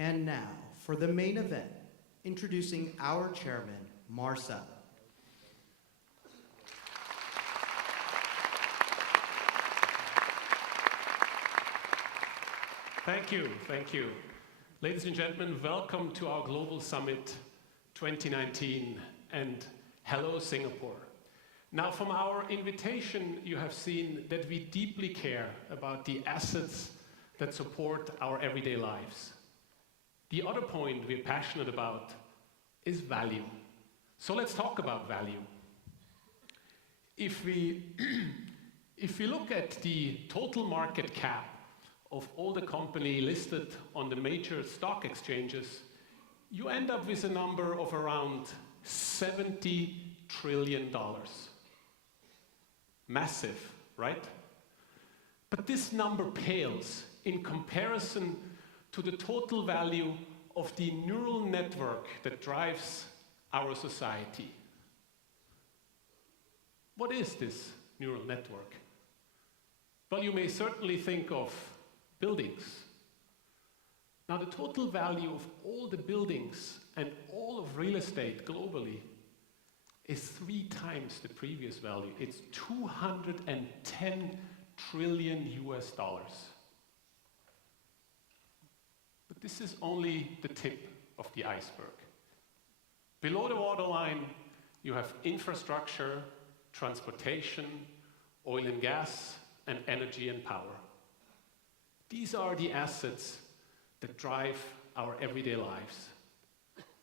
And now, for the main event, introducing our chairman, Marcel. Thank you. Ladies and gentlemen, welcome to our Global Summit 2019, and hello Singapore. Now, from our invitation, you have seen that we deeply care about the assets that support our everyday lives. The other point we're passionate about is value. So let's talk about value. If we look at the total market cap of all the companies listed on the major stock exchanges, you end up with a number of around $70 trillion. Massive, right? But this number pales in comparison to the total value of the neural network that drives our society. What is this neural network? Well, you may certainly think of buildings. Now, the total value of all the buildings and all of real estate globally is 3 times the previous value. It's 210 trillion US dollars. But this is only the tip of the iceberg. Below the waterline, you have infrastructure, transportation, oil and gas, and energy and power. These are the assets that drive our everyday lives.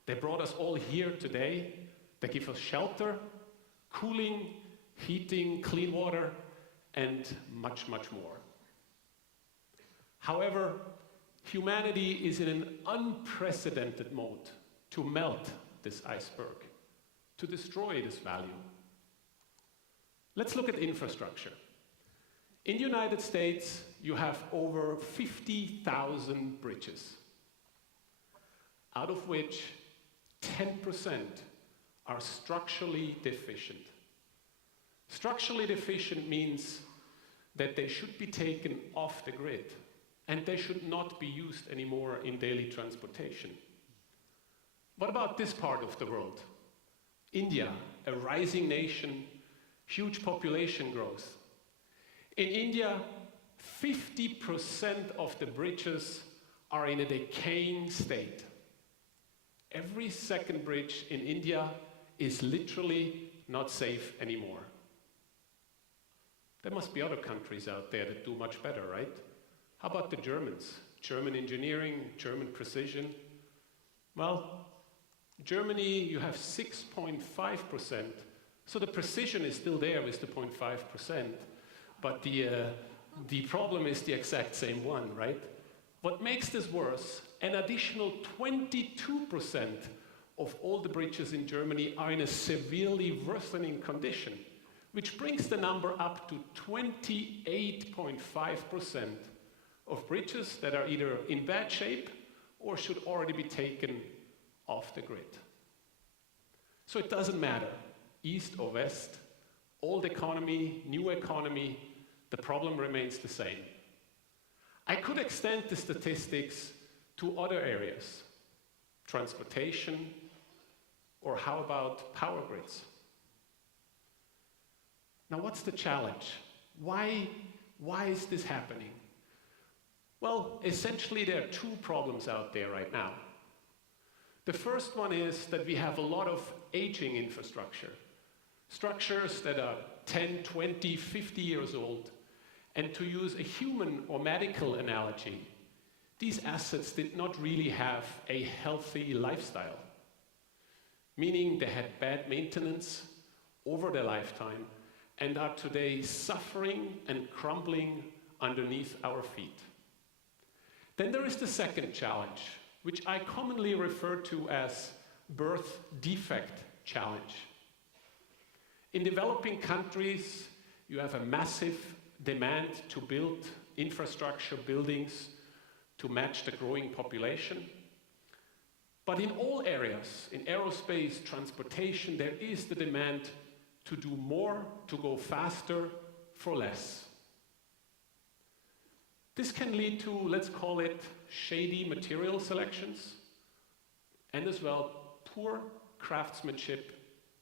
They brought us all here today. They give us shelter, cooling, heating, clean water, and much, much more. However, humanity is in an unprecedented mode to melt this iceberg, to destroy this value. Let's look at infrastructure. In the United States, you have over 50,000 bridges, out of which 10% are structurally deficient. Structurally deficient means that they should be taken off the grid and they should not be used anymore in daily transportation. What about this part of the world? India, a rising nation, huge population growth. In India, 50% of the bridges are in a decaying state. Every second bridge in India is literally not safe anymore. There must be other countries out there that do much better, right? How about the Germans? German engineering, German precision. Well, Germany, you have 6.5%, so the precision is still there with the 0.5%, but the problem is the exact same one, right? What makes this worse, an additional 22% of all the bridges in Germany are in a severely worsening condition, which brings the number up to 28.5% of bridges that are either in bad shape or should already be taken off the grid. So it doesn't matter, east or west, old economy, new economy, the problem remains the same. I could extend the statistics to other areas, transportation, or how about power grids? Now, what's the challenge? Why is this happening? Well, essentially, there are 2 problems out there right now. The first one is that we have a lot of aging infrastructure, structures that are 10, 20, 50 years old. And to use a human or medical analogy, these assets did not really have a healthy lifestyle, meaning they had bad maintenance over their lifetime and are today suffering and crumbling underneath our feet. Then there is the second challenge, which I commonly refer to as birth defect challenge. In developing countries, you have a massive demand to build infrastructure, buildings to match the growing population. But in all areas, in aerospace, transportation, there is the demand to do more, to go faster for less. This can lead to, let's call it, shady material selections, and as well, poor craftsmanship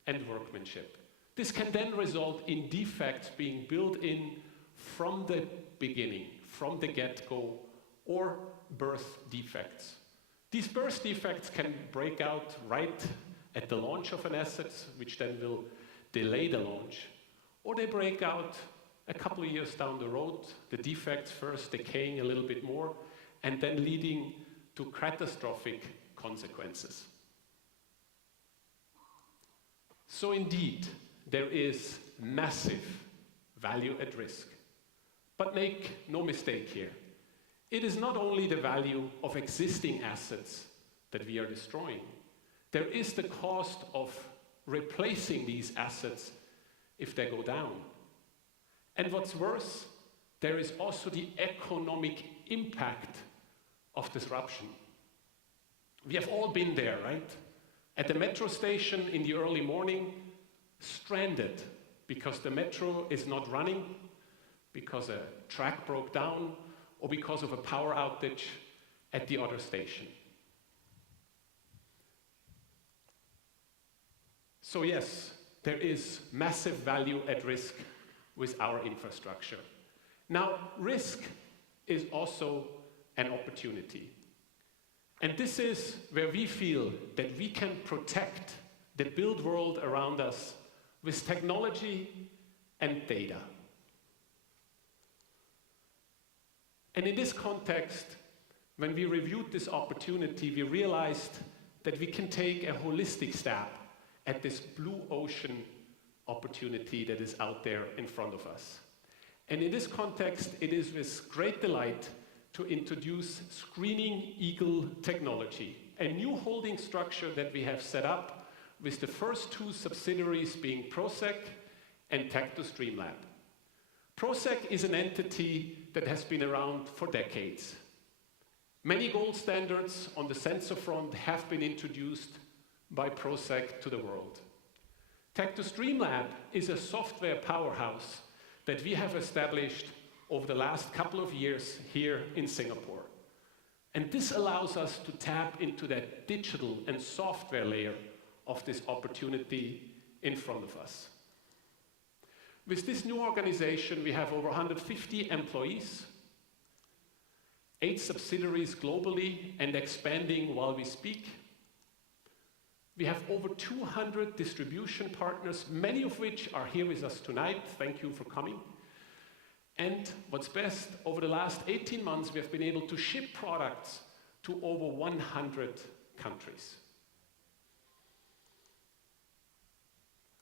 and workmanship. This can then result in defects being built in from the beginning, from the get-go, or birth defects. These birth defects can break out right at the launch of an asset, which then will delay the launch, or they break out a couple of years down the road, the defects first decaying a little bit more, and then leading to catastrophic consequences. So indeed, there is massive value at risk. But make no mistake here. It is not only the value of existing assets that we are destroying. There is the cost of replacing these assets if they go down. And what's worse, there is also the economic impact of disruption. We have all been there, right? At the metro station in the early morning, stranded because the metro is not running, because a track broke down, or because of a power outage at the other station. So yes, there is massive value at risk with our infrastructure. Now, risk is also an opportunity. And this is where we feel that we can protect the built world around us with technology and data. And in this context, when we reviewed this opportunity, we realized that we can take a holistic stab at this blue ocean opportunity that is out there in front of us. And in this context, it is with great delight to introduce Screening Eagle technology, a new holding structure that we have set up with the first two subsidiaries being Proceq and Tech2Streamlab. Proceq is an entity that has been around for decades. Many gold standards on the sensor front have been introduced by Proceq to the world. Tech2Streamlab is a software powerhouse that we have established over the last couple of years here in Singapore. And this allows us to tap into that digital and software layer of this opportunity in front of us. With this new organization, we have over 150 employees, 8 subsidiaries globally and expanding while we speak. We have over 200 distribution partners, many of which are here with us tonight. Thank you for coming. And what's best, over the last 18 months, we have been able to ship products to over 100 countries.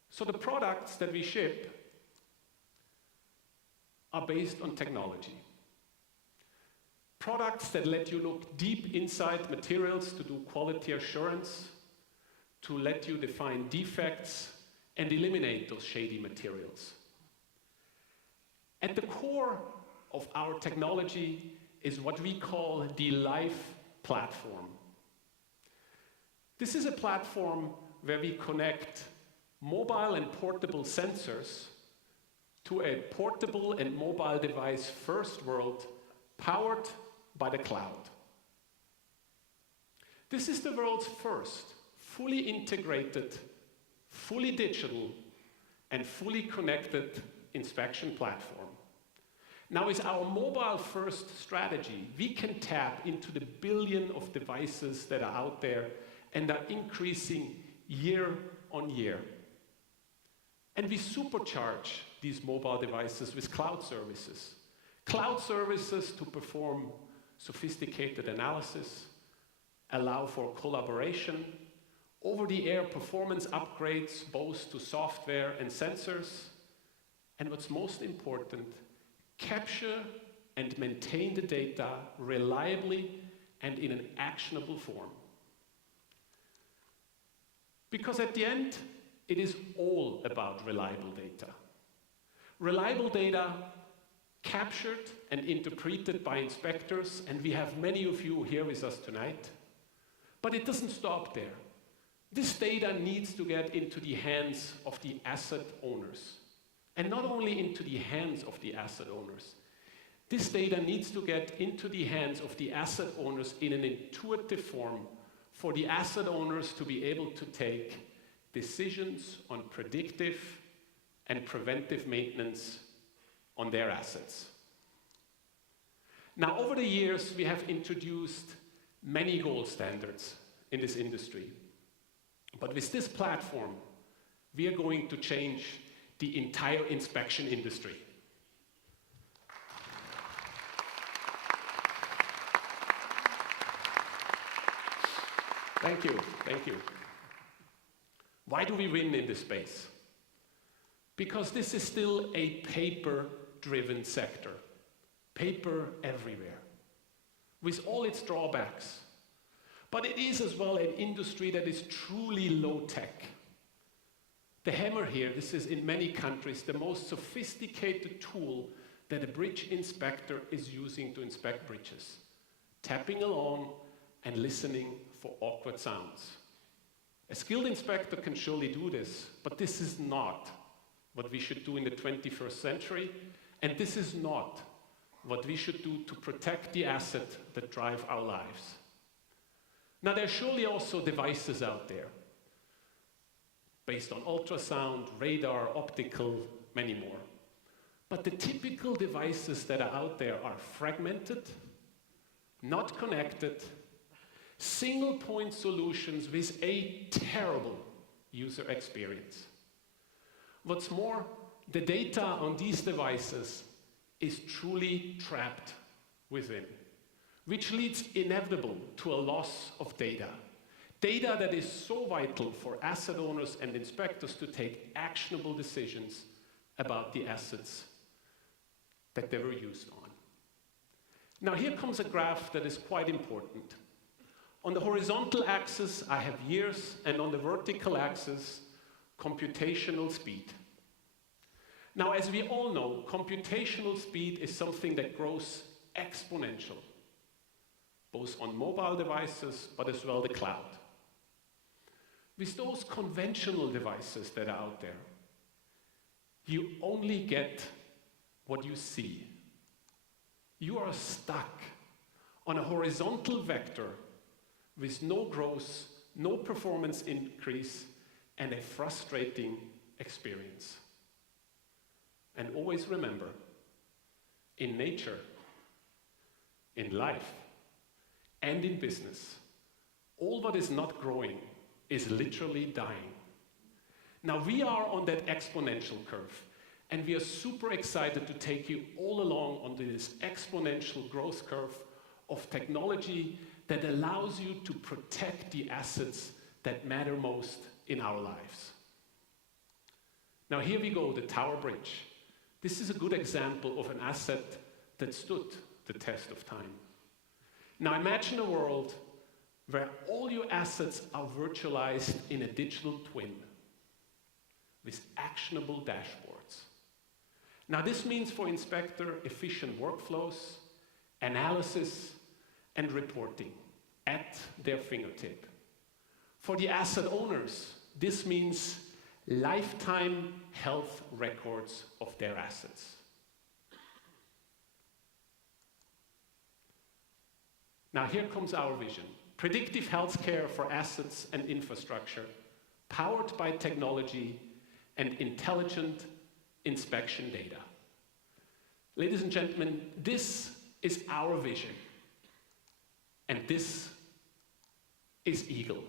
So the products that we ship are based on technology. Products that let you look deep inside materials to do quality assurance, to let you define defects and eliminate those shady materials. At the core of our technology is what we call the Life Platform. This is a platform where we connect mobile and portable sensors to a portable and mobile device first world powered by the cloud. This is the world's first fully integrated, fully digital, and fully connected inspection platform. Now, with our mobile-first strategy, we can tap into the billion of devices that are out there and are increasing year on year. And we supercharge these mobile devices with cloud services. Cloud services to perform sophisticated analysis, allow for collaboration, over-the-air performance upgrades both to software and sensors, and what's most important, capture and maintain the data reliably and in an actionable form. Because at the end, it is all about reliable data. Reliable data captured and interpreted by inspectors, and we have many of you here with us tonight. But it doesn't stop there. This data needs to get into the hands of the asset owners. And not only into the hands of the asset owners. This data needs to get into the hands of the asset owners in an intuitive form for the asset owners to be able to take decisions on predictive and preventive maintenance on their assets. Now, over the years, we have introduced many gold standards in this industry. But with this platform, we are going to change the entire inspection industry. Thank you, thank you. Why do we win in this space? Because this is still a paper-driven sector. Paper everywhere, with all its drawbacks. But it is as well an industry that is truly low-tech. The hammer here, this is in many countries the most sophisticated tool that a bridge inspector is using to inspect bridges, tapping along and listening for awkward sounds. A skilled inspector can surely do this, but this is not what we should do in the 21st century, and this is not what we should do to protect the asset that drive our lives. Now, there are surely also devices out there, based on ultrasound, radar, optical, many more. But the typical devices that are out there are fragmented, not connected, single-point solutions with a terrible user experience. What's more, the data on these devices is truly trapped within, which leads inevitably to a loss of data. Data that is so vital for asset owners and inspectors to take actionable decisions about the assets that they were used on. Now, here comes a graph that is quite important. On the horizontal axis, I have years, and on the vertical axis, computational speed. Now, as we all know, computational speed is something that grows exponential, both on mobile devices, but as well the cloud. With those conventional devices that are out there, you only get what you see. You are stuck on a horizontal vector with no growth, no performance increase, and a frustrating experience. And always remember, in nature, in life, and in business, all what is not growing is literally dying. Now, we are on that exponential curve, and we are super excited to take you all along on this exponential growth curve of technology that allows you to protect the assets that matter most in our lives. Now, here we go, the Tower Bridge. This is a good example of an asset that stood the test of time. Now, imagine a world where all your assets are virtualized in a digital twin with actionable dashboards. Now, this means for inspector efficient workflows, analysis, and reporting at their fingertip. For the asset owners, this means lifetime health records of their assets. Now, here comes our vision. Predictive healthcare for assets and infrastructure, powered by technology and intelligent inspection data. Ladies and gentlemen, this is our vision. And this is Eagle.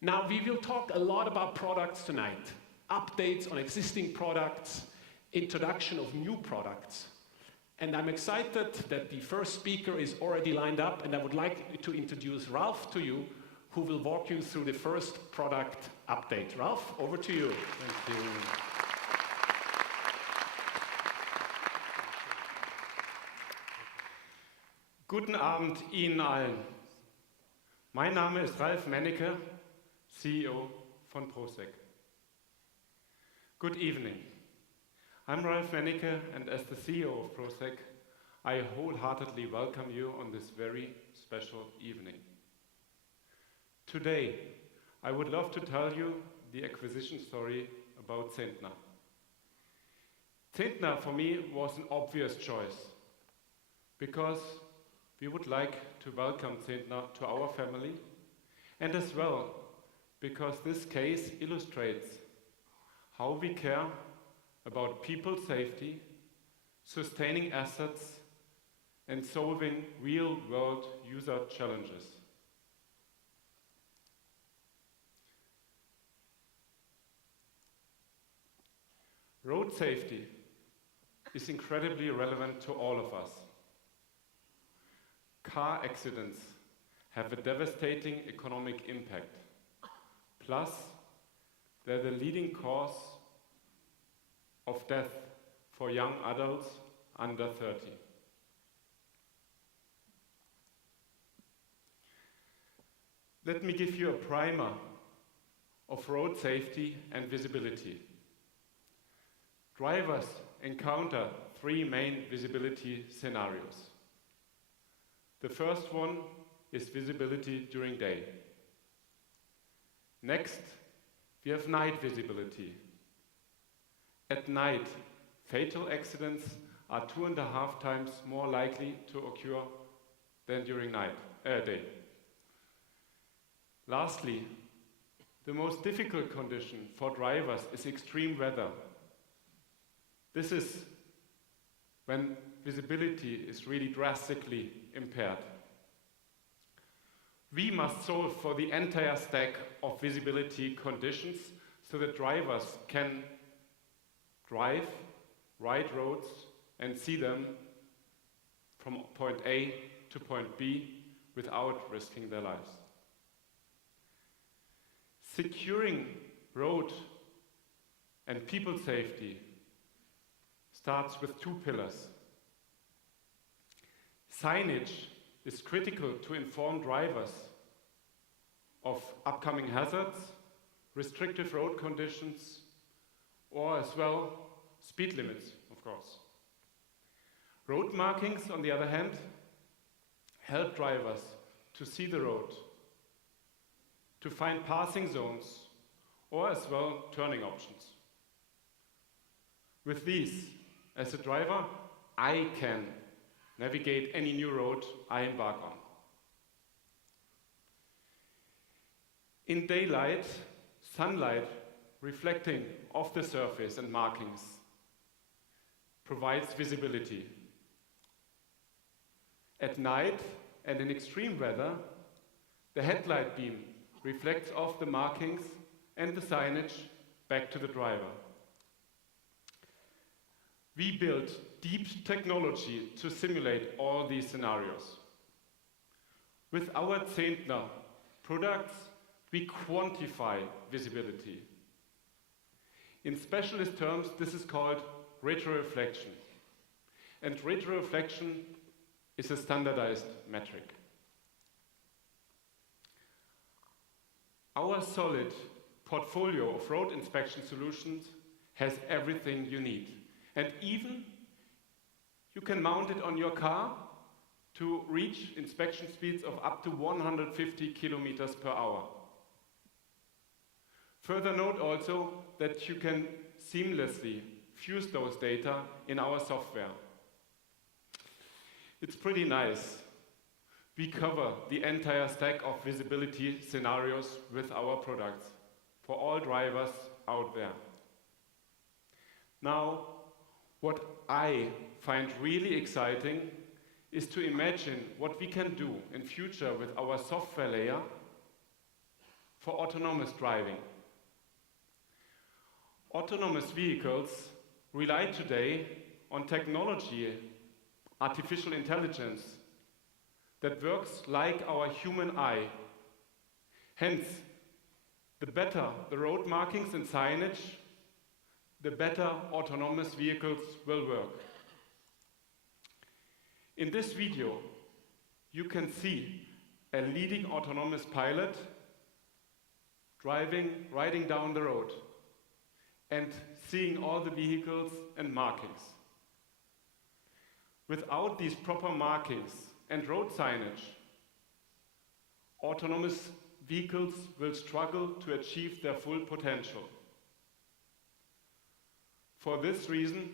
Now, we will talk a lot about products tonight, updates on existing products, introduction of new products. And I'm excited that the first speaker is already lined up, and I would like to introduce Ralph to you, who will walk you through the first product update. Ralph, over to you. Thank you. Guten Abend Ihnen allen. Mein Name ist Ralf Mennecke, CEO von Proceq. Good evening. I'm Ralf Mennecke, and as the CEO of Proceq, I wholeheartedly welcome you on this very special evening. Today, I would love to tell you the acquisition story about Zentner. Zentner, for me, was an obvious choice. because we would like to welcome Zentner to our family, and as well because this case illustrates how we care about people's safety, sustaining assets, and solving real-world user challenges. Road safety is incredibly relevant to all of us. Car accidents have a devastating economic impact. Plus, they're the leading cause of death for young adults under 30. Let me give you a primer of road safety and visibility. Drivers encounter three main visibility scenarios. The first one is visibility during day. Next, we have night visibility. At night, fatal accidents are 2.5 times more likely to occur than during day. Lastly, the most difficult condition for drivers is extreme weather. This is when visibility is really drastically impaired. We must solve for the entire stack of visibility conditions so that drivers can drive, ride roads, and see them from point A to point B without risking their lives. Securing road and people safety starts with two pillars. Signage is critical to inform drivers of upcoming hazards, restrictive road conditions, or as well, speed limits, of course. Road markings, on the other hand, help drivers to see the road, to find passing zones, or as well, turning options. With these, as a driver, I can navigate any new road I embark on. In daylight, sunlight reflecting off the surface and markings provides visibility. At night and in extreme weather, the headlight beam reflects off the markings and the signage back to the driver. We built deep technology to simulate all these scenarios. With our Zentner products, we quantify visibility. In specialist terms, this is called retroreflection. And retroreflection is a standardized metric. Our solid portfolio of road inspection solutions has everything you need. And even you can mount it on your car to reach inspection speeds of up to 150 kilometers per hour. Further note also that you can seamlessly fuse those data in our software. It's pretty nice. We cover the entire stack of visibility scenarios with our products for all drivers out there. Now, what I find really exciting is to imagine what we can do in future with our software layer for autonomous driving. Autonomous vehicles rely today on technology, artificial intelligence, that works like our human eye. Hence, the better the road markings and signage, the better autonomous vehicles will work. In this video, you can see a leading autonomous pilot riding down the road and seeing all the vehicles and markings. Without these proper markings and road signage, autonomous vehicles will struggle to achieve their full potential. For this reason,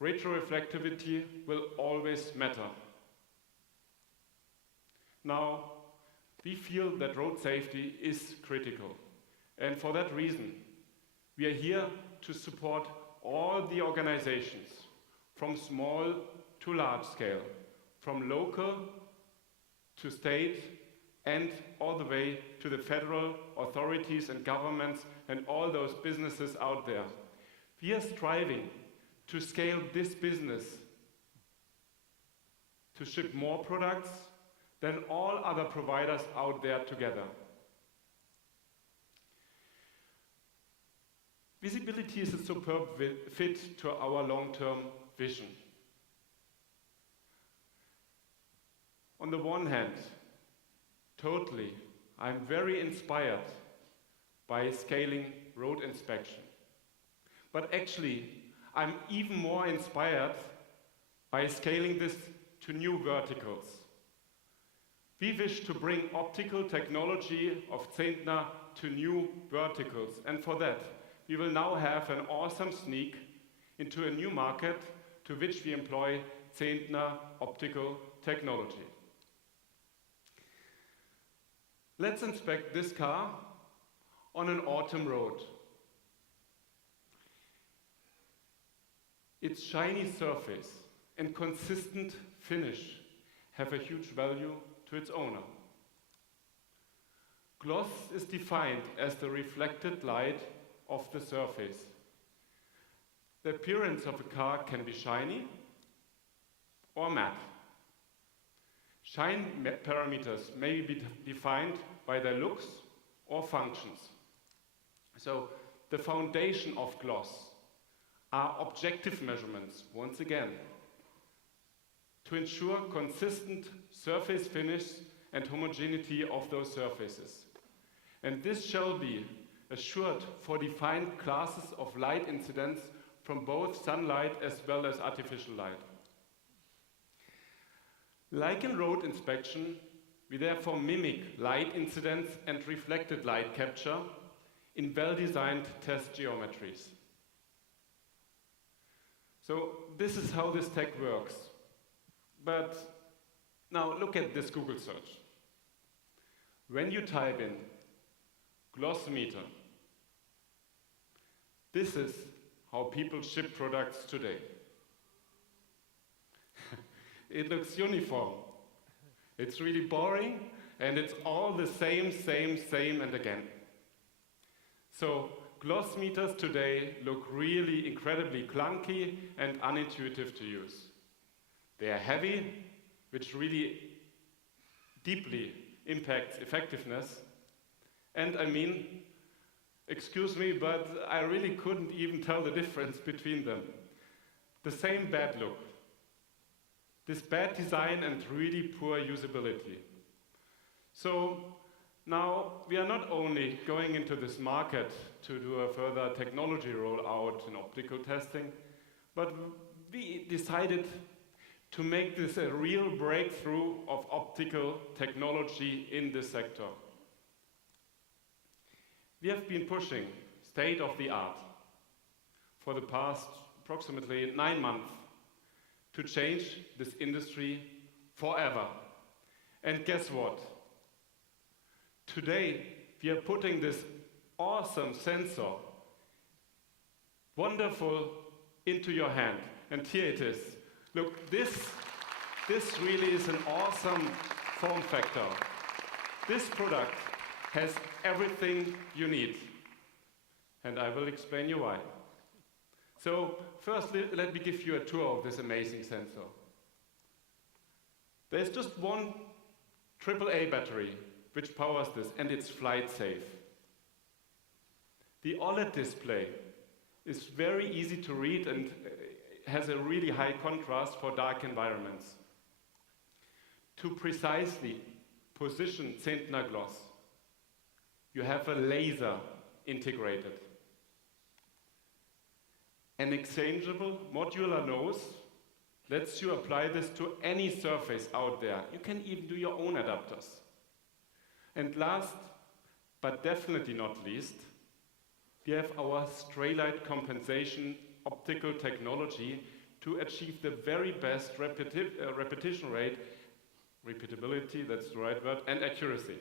retroreflectivity will always matter. Now, we feel that road safety is critical. And for that reason, we are here to support all the organizations, from small to large scale, from local to state, and all the way to the federal authorities and governments and all those businesses out there. We are striving to scale this business to ship more products than all other providers out there together. Visibility is a superb fit to our long-term vision. On the one hand, totally, I'm very inspired by scaling road inspection. But actually, I'm even more inspired by scaling this to new verticals. We wish to bring optical technology of Zentner to new verticals, and for that, we will now have an awesome sneak into a new market to which we employ Zentner optical technology. Let's inspect this car on an autumn road. Its shiny surface and consistent finish have a huge value to its owner. Gloss is defined as the reflected light of the surface. The appearance of a car can be shiny or matte. Shine parameters may be defined by their looks or functions. So the foundation of gloss are objective measurements, once again, to ensure consistent surface finish and homogeneity of those surfaces. And this shall be assured for defined classes of light incidence from both sunlight as well as artificial light. Like in road inspection, we therefore mimic light incidence and reflected light capture in well-designed test geometries. So this is how this tech works. But now look at this Google search. When you type in gloss meter, this is how people ship products today. It looks uniform. It's really boring, and it's all the same, and again. So gloss meters today look really incredibly clunky and unintuitive to use. They are heavy, which really deeply impacts effectiveness. And I mean, excuse me, but I really couldn't even tell the difference between them. The same bad look. This bad design and really poor usability. So now we are not only going into this market to do a further technology rollout in optical testing, but we decided to make this a real breakthrough of optical technology in this sector. We have been pushing state-of-the-art for the past approximately 9 months to change this industry forever. And guess what? Today, we are putting this awesome sensor, wonderful, into your hand. And here it is. Look, this really is an awesome form factor. This product has everything you need. And I will explain you why. So first, let me give you a tour of this amazing sensor. There's just one AAA battery which powers this, and it's flight safe. The OLED display is very easy to read and has a really high contrast for dark environments. To precisely position Zentner gloss, you have a laser integrated. An exchangeable modular nose lets you apply this to any surface out there. You can even do your own adapters. And last, but definitely not least, we have our stray light compensation optical technology to achieve the very best repetition rate repeatability, that's the right word, and accuracy.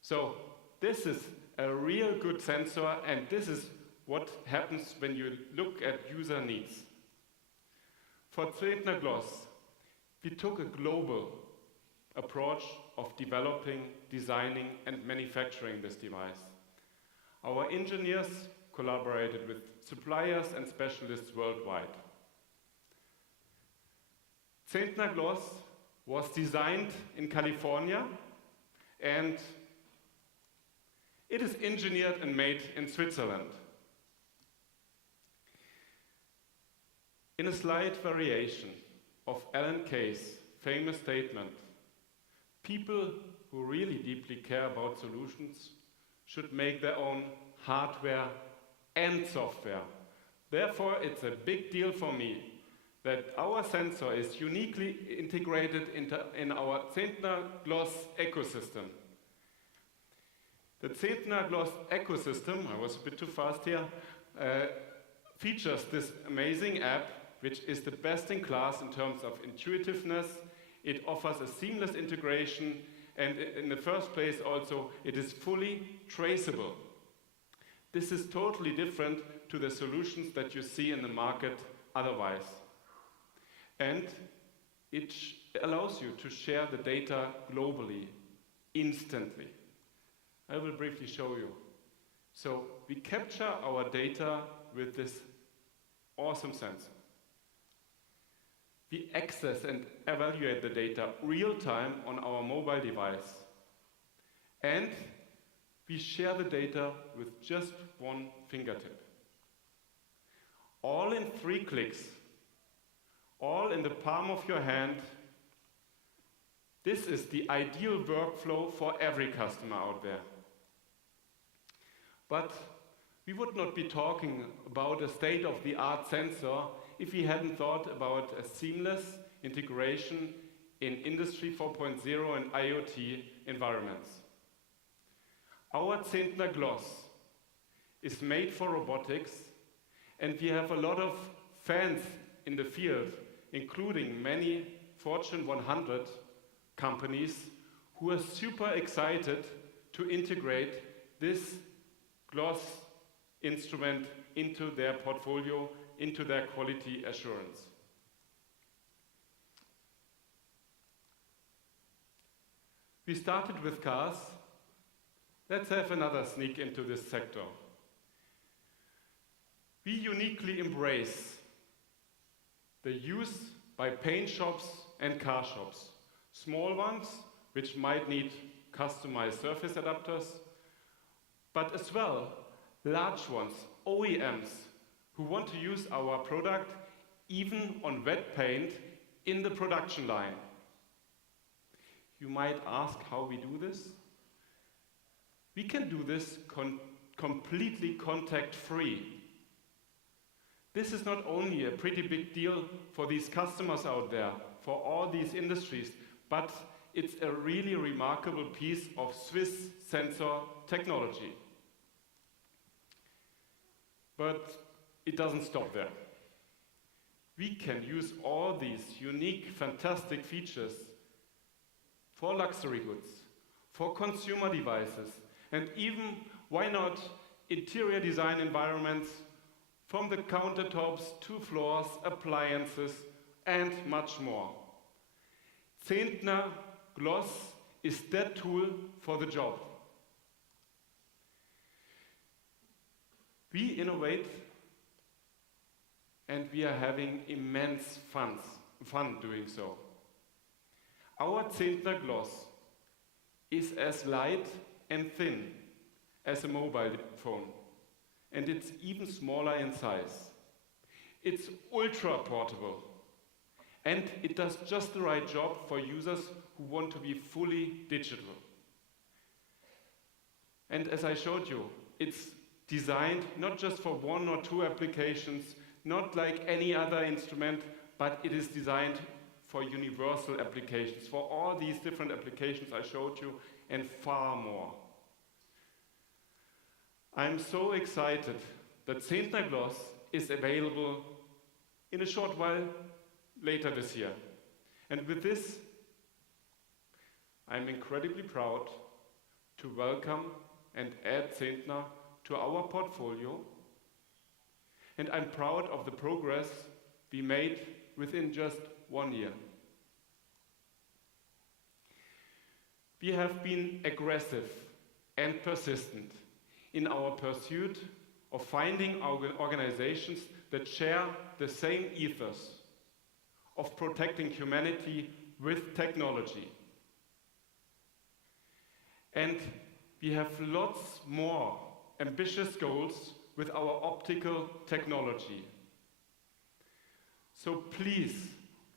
So this is a real good sensor, and this is what happens when you look at user needs. For Zentner Gloss, we took a global approach of developing, designing, and manufacturing this device. Our engineers collaborated with suppliers and specialists worldwide. Zentner Gloss was designed in California, and it is engineered and made in Switzerland. In a slight variation of Alan Kay's famous statement, people who really deeply care about solutions should make their own hardware and software. Therefore, it's a big deal for me that our sensor is uniquely integrated in our Zentner Gloss ecosystem. The Zentner Gloss ecosystem, I was a bit too fast here, features this amazing app, which is the best in class in terms of intuitiveness. It offers a seamless integration, and in the first place also, it is fully traceable. This is totally different to the solutions that you see in the market otherwise. And it allows you to share the data globally, instantly. I will briefly show you. So we capture our data with this awesome sensor. We access and evaluate the data real time on our mobile device. And we share the data with just one fingertip. All in 3 clicks. All in the palm of your hand. This is the ideal workflow for every customer out there. But we would not be talking about a state-of-the-art sensor if we hadn't thought about a seamless integration in Industry 4.0 and IoT environments. Our Zentner Gloss is made for robotics, and we have a lot of fans in the field, including many Fortune 100 companies who are super excited to integrate this gloss instrument into their portfolio, into their quality assurance. We started with cars. Let's have another sneak into this sector. We uniquely embrace the use by paint shops and car shops. Small ones, which might need customized surface adapters, but as well large ones, OEMs, who want to use our product even on wet paint in the production line. You might ask how we do this. We can do this completely contact-free. This is not only a pretty big deal for these customers out there, for all these industries, but it's a really remarkable piece of Swiss sensor technology. But it doesn't stop there. We can use all these unique, fantastic features for luxury goods, for consumer devices, and even, why not, interior design environments, from the countertops to floors, appliances, and much more. Zentner Gloss is that tool for the job. We innovate, and we are having immense fun doing so. Our Zentner Gloss is as light and thin as a mobile phone, and it's even smaller in size. It's ultra portable, and it does just the right job for users who want to be fully digital. And as I showed you, it's designed not just for 1 or 2 applications, not like any other instrument, but it is designed for universal applications, for all these different applications I showed you, and far more. I'm so excited that Zentner Gloss is available in a short while later this year. And with this, I'm incredibly proud to welcome and add Zentner to our portfolio, and I'm proud of the progress we made within just 1 year. We have been aggressive and persistent in our pursuit of finding organizations that share the same ethos of protecting humanity with technology. And we have lots more ambitious goals with our optical technology. So please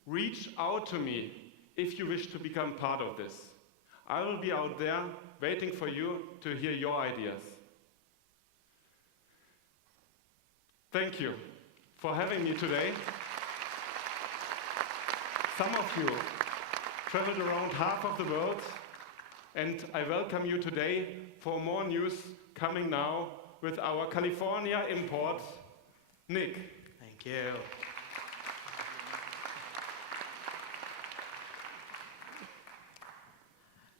reach out to me if you wish to become part of this. I will be out there waiting for you to hear your ideas. Thank you for having me today. Some of you traveled around half of the world, and I welcome you today for more news coming now with our California import, Nick. Thank you.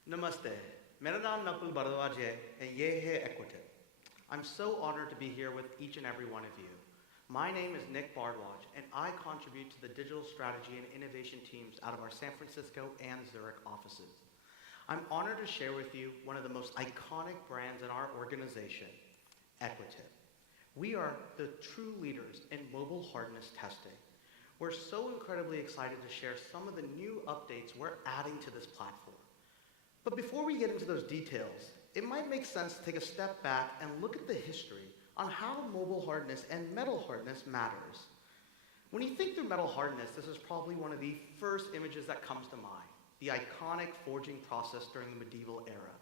Namaste. मेरा नाम नकुल भारद्वाज है and ये है Equitip. I'm so honored to be here with each and every one of you. My name is Nick Bardwaj, and I contribute to the digital strategy and innovation teams out of our San Francisco and Zurich offices. I'm honored to share with you one of the most iconic brands in our organization, Equitip. We are the true leaders in mobile hardness testing. We're so incredibly excited to share some of the new updates we're adding to this platform. But before we get into those details, it might make sense to take a step back and look at the history on how mobile hardness and metal hardness matters. When you think through metal hardness, this is probably one of the first images that comes to mind, the iconic forging process during the medieval era.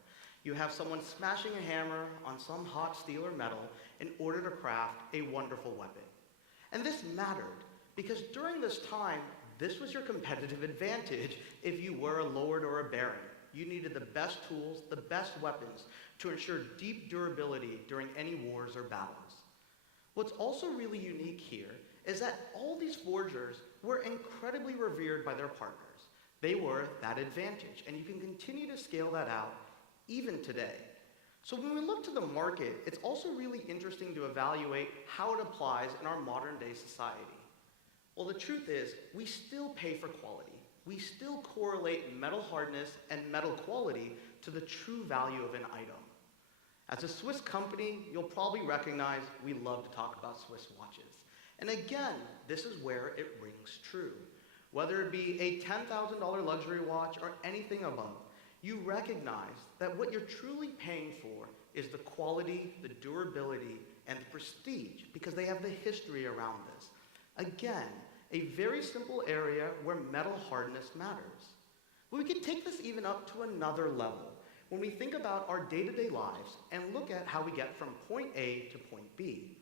You have someone smashing a hammer on some hot steel or metal in order to craft a wonderful weapon. And this mattered because during this time, this was your competitive advantage if you were a lord or a baron. You needed the best tools, the best weapons to ensure deep durability during any wars or battles. What's also really unique here is that all these forgers were incredibly revered by their partners. They were that advantage, and you can continue to scale that out even today. So when we look to the market, it's also really interesting to evaluate how it applies in our modern day society. Well, the truth is, we still pay for quality. We still correlate metal hardness and metal quality to the true value of an item. As a Swiss company, you'll probably recognize we love to talk about Swiss watches. And again, this is where it rings true. Whether it be a $10,000 luxury watch or anything above, you recognize that what you're truly paying for is the quality, the durability, and the prestige, because they have the history around this. Again, a very simple area where metal hardness matters. But we can take this even up to another level when we think about our day-to-day lives and look at how we get from point A to point B.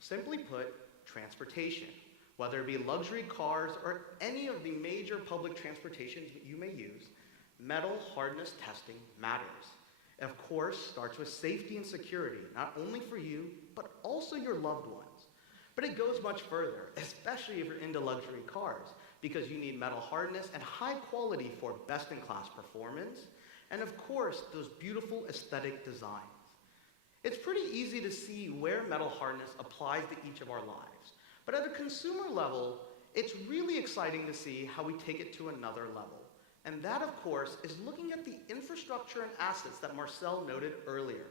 Simply put, transportation. Whether it be luxury cars or any of the major public transportations that you may use, metal hardness testing matters. It, of course, starts with safety and security, not only for you, but also your loved ones. But it goes much further, especially if you're into luxury cars, because you need metal hardness and high quality for best-in-class performance, and of course, those beautiful aesthetic designs. It's pretty easy to see where metal hardness applies to each of our lives. But at a consumer level, it's really exciting to see how we take it to another level. And that, of course, is looking at the infrastructure and assets that Marcel noted earlier.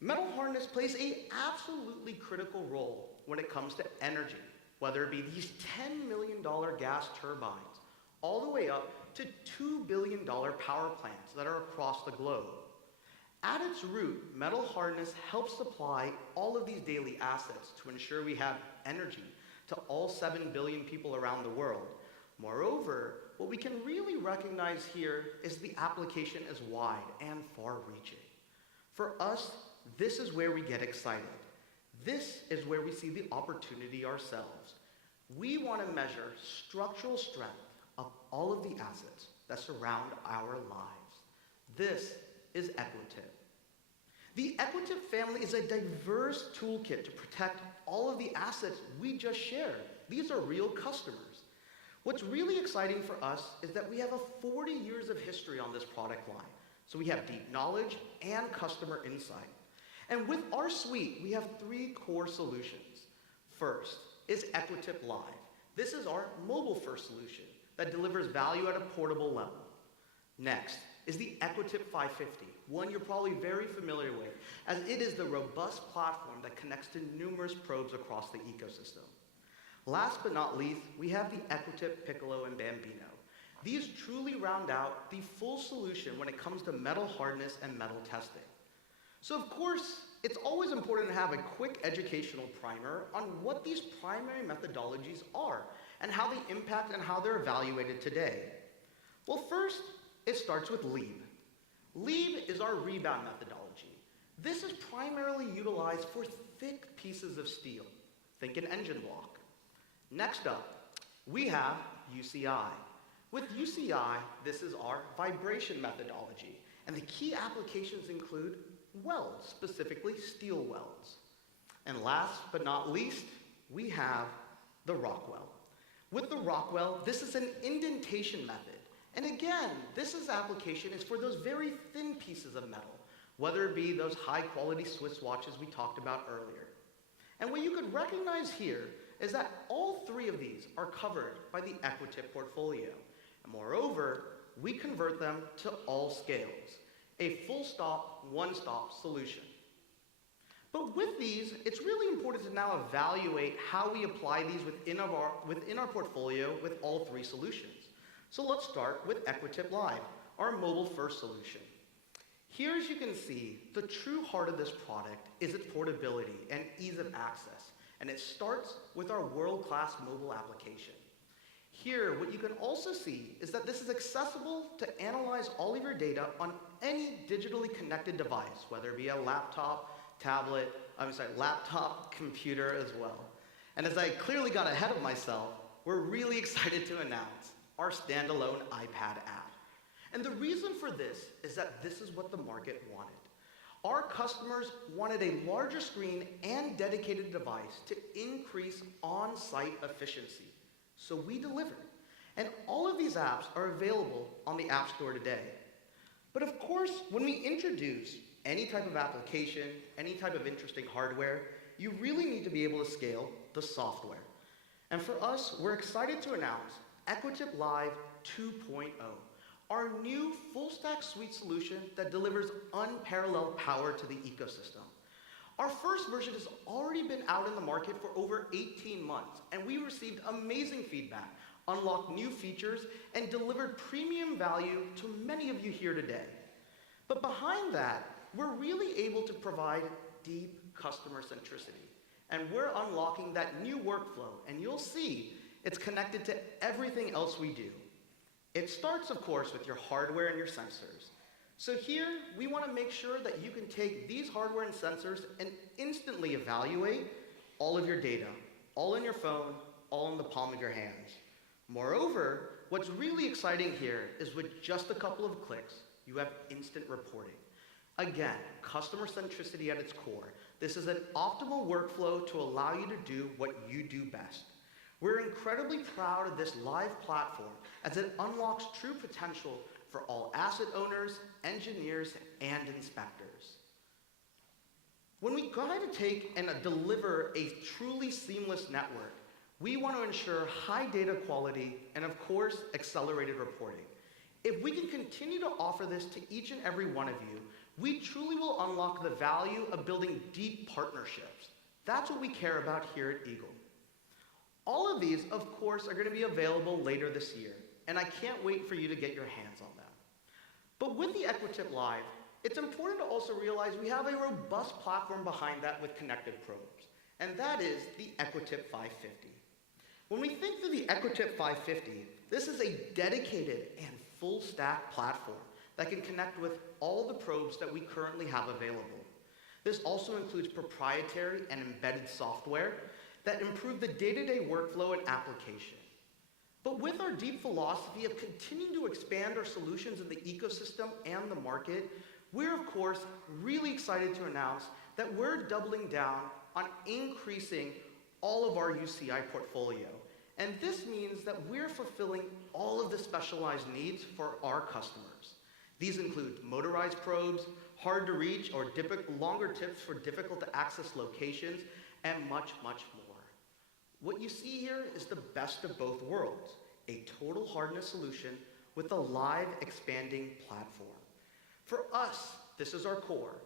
Metal hardness plays an absolutely critical role when it comes to energy, whether it be these $10 million gas turbines, all the way up to $2 billion power plants that are across the globe. At its root, metal hardness helps supply all of these daily assets to ensure we have energy to all 7 billion people around the world. Moreover, what we can really recognize here is the application is wide and far-reaching. For us, this is where we get excited. This is where we see the opportunity ourselves. We want to measure structural strength of all of the assets that surround our lives. This is Equitip. The Equitip family is a diverse toolkit to protect all of the assets we just shared. These are real customers. What's really exciting for us is that we have a 40 years of history on this product line. So we have deep knowledge and customer insight. And with our suite, we have 3 core solutions. First is Equitip Live. This is our mobile-first solution that delivers value at a portable level. Next is the Equitip 550, one you're probably very familiar with, as it is the robust platform that connects to numerous probes across the ecosystem. Last but not least, we have the Equitip Piccolo and Bambino. These truly round out the full solution when it comes to metal hardness and metal testing. So of course, it's always important to have a quick educational primer on what these primary methodologies are and how they impact and how they're evaluated today. Well, first, it starts with LEAB. LEAB is our rebound methodology. This is primarily utilized for thick pieces of steel. Think an engine block. Next up, we have UCI. With UCI, this is our vibration methodology, and the key applications include welds, specifically steel welds. And last but not least, we have the Rockwell. With the Rockwell, this is an indentation method. And again, this application is for those very thin pieces of metal, whether it be those high-quality Swiss watches we talked about earlier. And what you could recognize here is that all 3 of these are covered by the Equitip portfolio. And moreover, we convert them to all scales, a full-stop, one-stop solution. But with these, it's really important to now evaluate how we apply these within our portfolio with all 3 solutions. So let's start with Equitip Live, our mobile-first solution. Here, as you can see, the true heart of this product is its portability and ease of access, and it starts with our world-class mobile application. Here, what you can also see is that this is accessible to analyze all of your data on any digitally connected device, whether it be a laptop, laptop, computer as well. And as I clearly got ahead of myself, we're really excited to announce our standalone iPad app. And the reason for this is that this is what the market wanted. Our customers wanted a larger screen and dedicated device to increase on-site efficiency. So we delivered. And all of these apps are available on the App Store today. But of course, when we introduce any type of application, any type of interesting hardware, you really need to be able to scale the software. And for us, we're excited to announce Equitip Live 2.0, our new full-stack suite solution that delivers unparalleled power to the ecosystem. Our first version has already been out in the market for over 18 months, and we received amazing feedback, unlocked new features, and delivered premium value to many of you here today. But behind that, we're really able to provide deep customer centricity, and we're unlocking that new workflow, and you'll see it's connected to everything else we do. It starts, of course, with your hardware and your sensors. So here, we want to make sure that you can take these hardware and sensors and instantly evaluate all of your data, all in your phone, all in the palm of your hands. Moreover, what's really exciting here is with just a couple of clicks, you have instant reporting. Again, customer centricity at its core. This is an optimal workflow to allow you to do what you do best. We're incredibly proud of this live platform as it unlocks true potential for all asset owners, engineers, and inspectors. When we try to take and deliver a truly seamless network, we want to ensure high data quality and, of course, accelerated reporting. If we can continue to offer this to each and every one of you, we truly will unlock the value of building deep partnerships. That's what we care about here at Eagle. All of these, of course, are going to be available later this year, and I can't wait for you to get your hands on them. But with the Equitip Live, it's important to also realize we have a robust platform behind that with connected probes, and that is the Equitip 550. When we think through the Equitip 550, this is a dedicated and full-stack platform that can connect with all the probes that we currently have available. This also includes proprietary and embedded software that improve the day-to-day workflow and application. But with our deep philosophy of continuing to expand our solutions in the ecosystem and the market, we're of course really excited to announce that we're doubling down on increasing all of our UCI portfolio. And this means that we're fulfilling all of the specialized needs for our customers. These include motorized probes, hard to reach or longer tips for difficult to access locations, and much, much more. What you see here is the best of both worlds, a total hardness solution with a live expanding platform. For us, this is our core.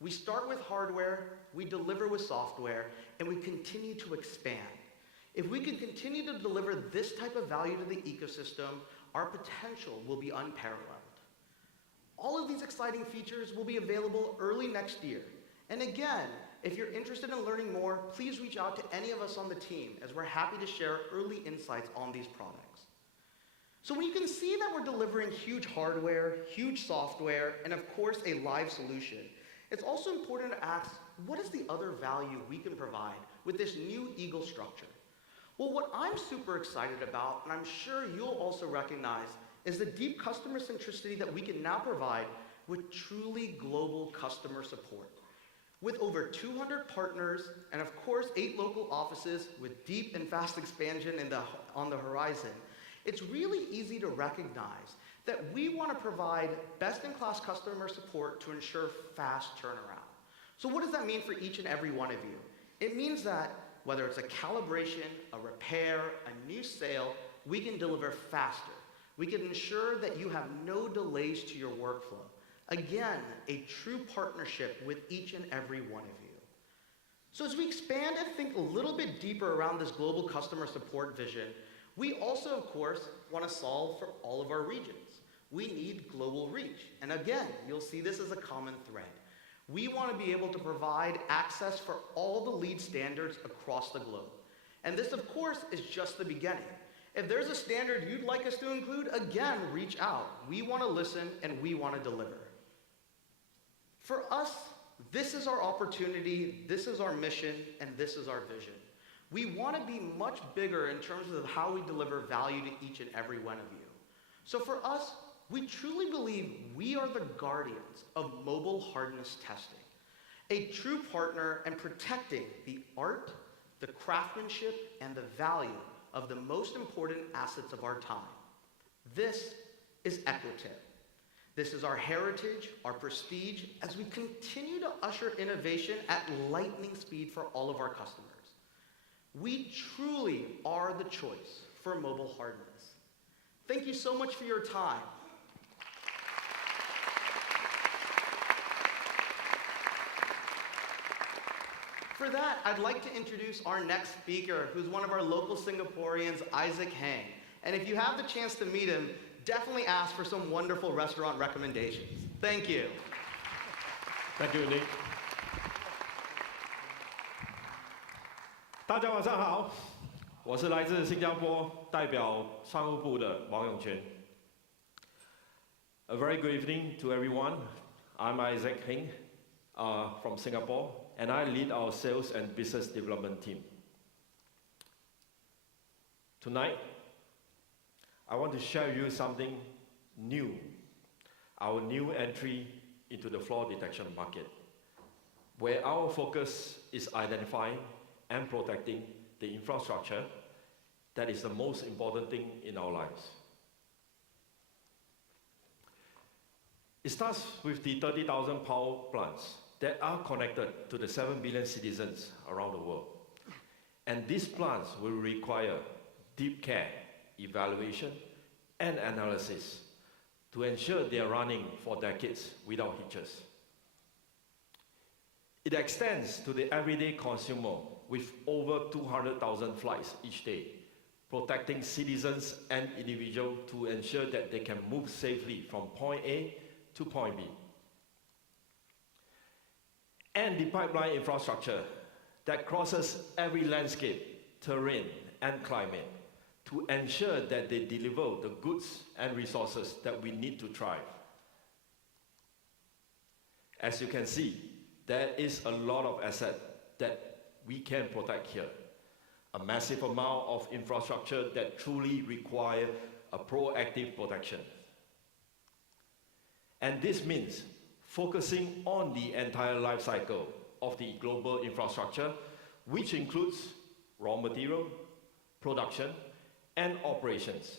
We start with hardware, we deliver with software, and we continue to expand. If we can continue to deliver this type of value to the ecosystem, our potential will be unparalleled. All of these exciting features will be available early next year. And again, if you're interested in learning more, please reach out to any of us on the team, as we're happy to share early insights on these products. So when you can see that we're delivering huge hardware, huge software, and of course a live solution, it's also important to ask, what is the other value we can provide with this new Eagle structure? Well, what I'm super excited about, and I'm sure you'll also recognize, is the deep customer centricity that we can now provide with truly global customer support. With over 200 partners, and of course 8 local offices with deep and fast expansion on the horizon, it's really easy to recognize that we want to provide best-in-class customer support to ensure fast turnaround. So what does that mean for each and every one of you? It means that whether it's a calibration, a repair, a new sale, we can deliver faster. We can ensure that you have no delays to your workflow. Again, a true partnership with each and every one of you. So as we expand and think a little bit deeper around this global customer support vision, we also, of course, want to solve for all of our regions. We need global reach. And again, you'll see this as a common thread. We want to be able to provide access for all the lead standards across the globe. And this, of course, is just the beginning. If there's a standard you'd like us to include, again, reach out. We want to listen and we want to deliver. For us, this is our opportunity, this is our mission, and this is our vision. We want to be much bigger in terms of how we deliver value to each and every one of you. So for us, we truly believe we are the guardians of mobile hardness testing, a true partner in protecting the art, the craftsmanship, and the value of the most important assets of our time. This is Equitip. This is our heritage, our prestige, as we continue to usher innovation at lightning speed for all of our customers. We truly are the choice for mobile hardness. Thank you so much for your time. For that, I'd like to introduce our next speaker, who's one of our local Singaporeans, Isaac Heng. And if you have the chance to meet him, definitely ask for some wonderful restaurant recommendations. Thank you. Thank you, Nick. 大家晚上好，我是来自新加坡代表商务部的王永全。A very good evening to everyone. I'm Isaac Heng from Singapore, and I lead our sales and business development team. Tonight, I want to share with you something new, our new entry into the fraud detection market, where our focus is identifying and protecting the infrastructure that is the most important thing in our lives. It starts with the 30,000 power plants that are connected to the 7 billion citizens around the world. And these plants will require deep care, evaluation, and analysis to ensure they are running for decades without hitches. It extends to the everyday consumer with over 200,000 flights each day, protecting citizens and individuals to ensure that they can move safely from point A to point B. And the pipeline infrastructure that crosses every landscape, terrain, and climate to ensure that they deliver the goods and resources that we need to thrive. As you can see, there is a lot of assets that we can protect here. A massive amount of infrastructure that truly require a proactive protection. And this means focusing on the entire life cycle of the global infrastructure, which includes raw material, production, and operations.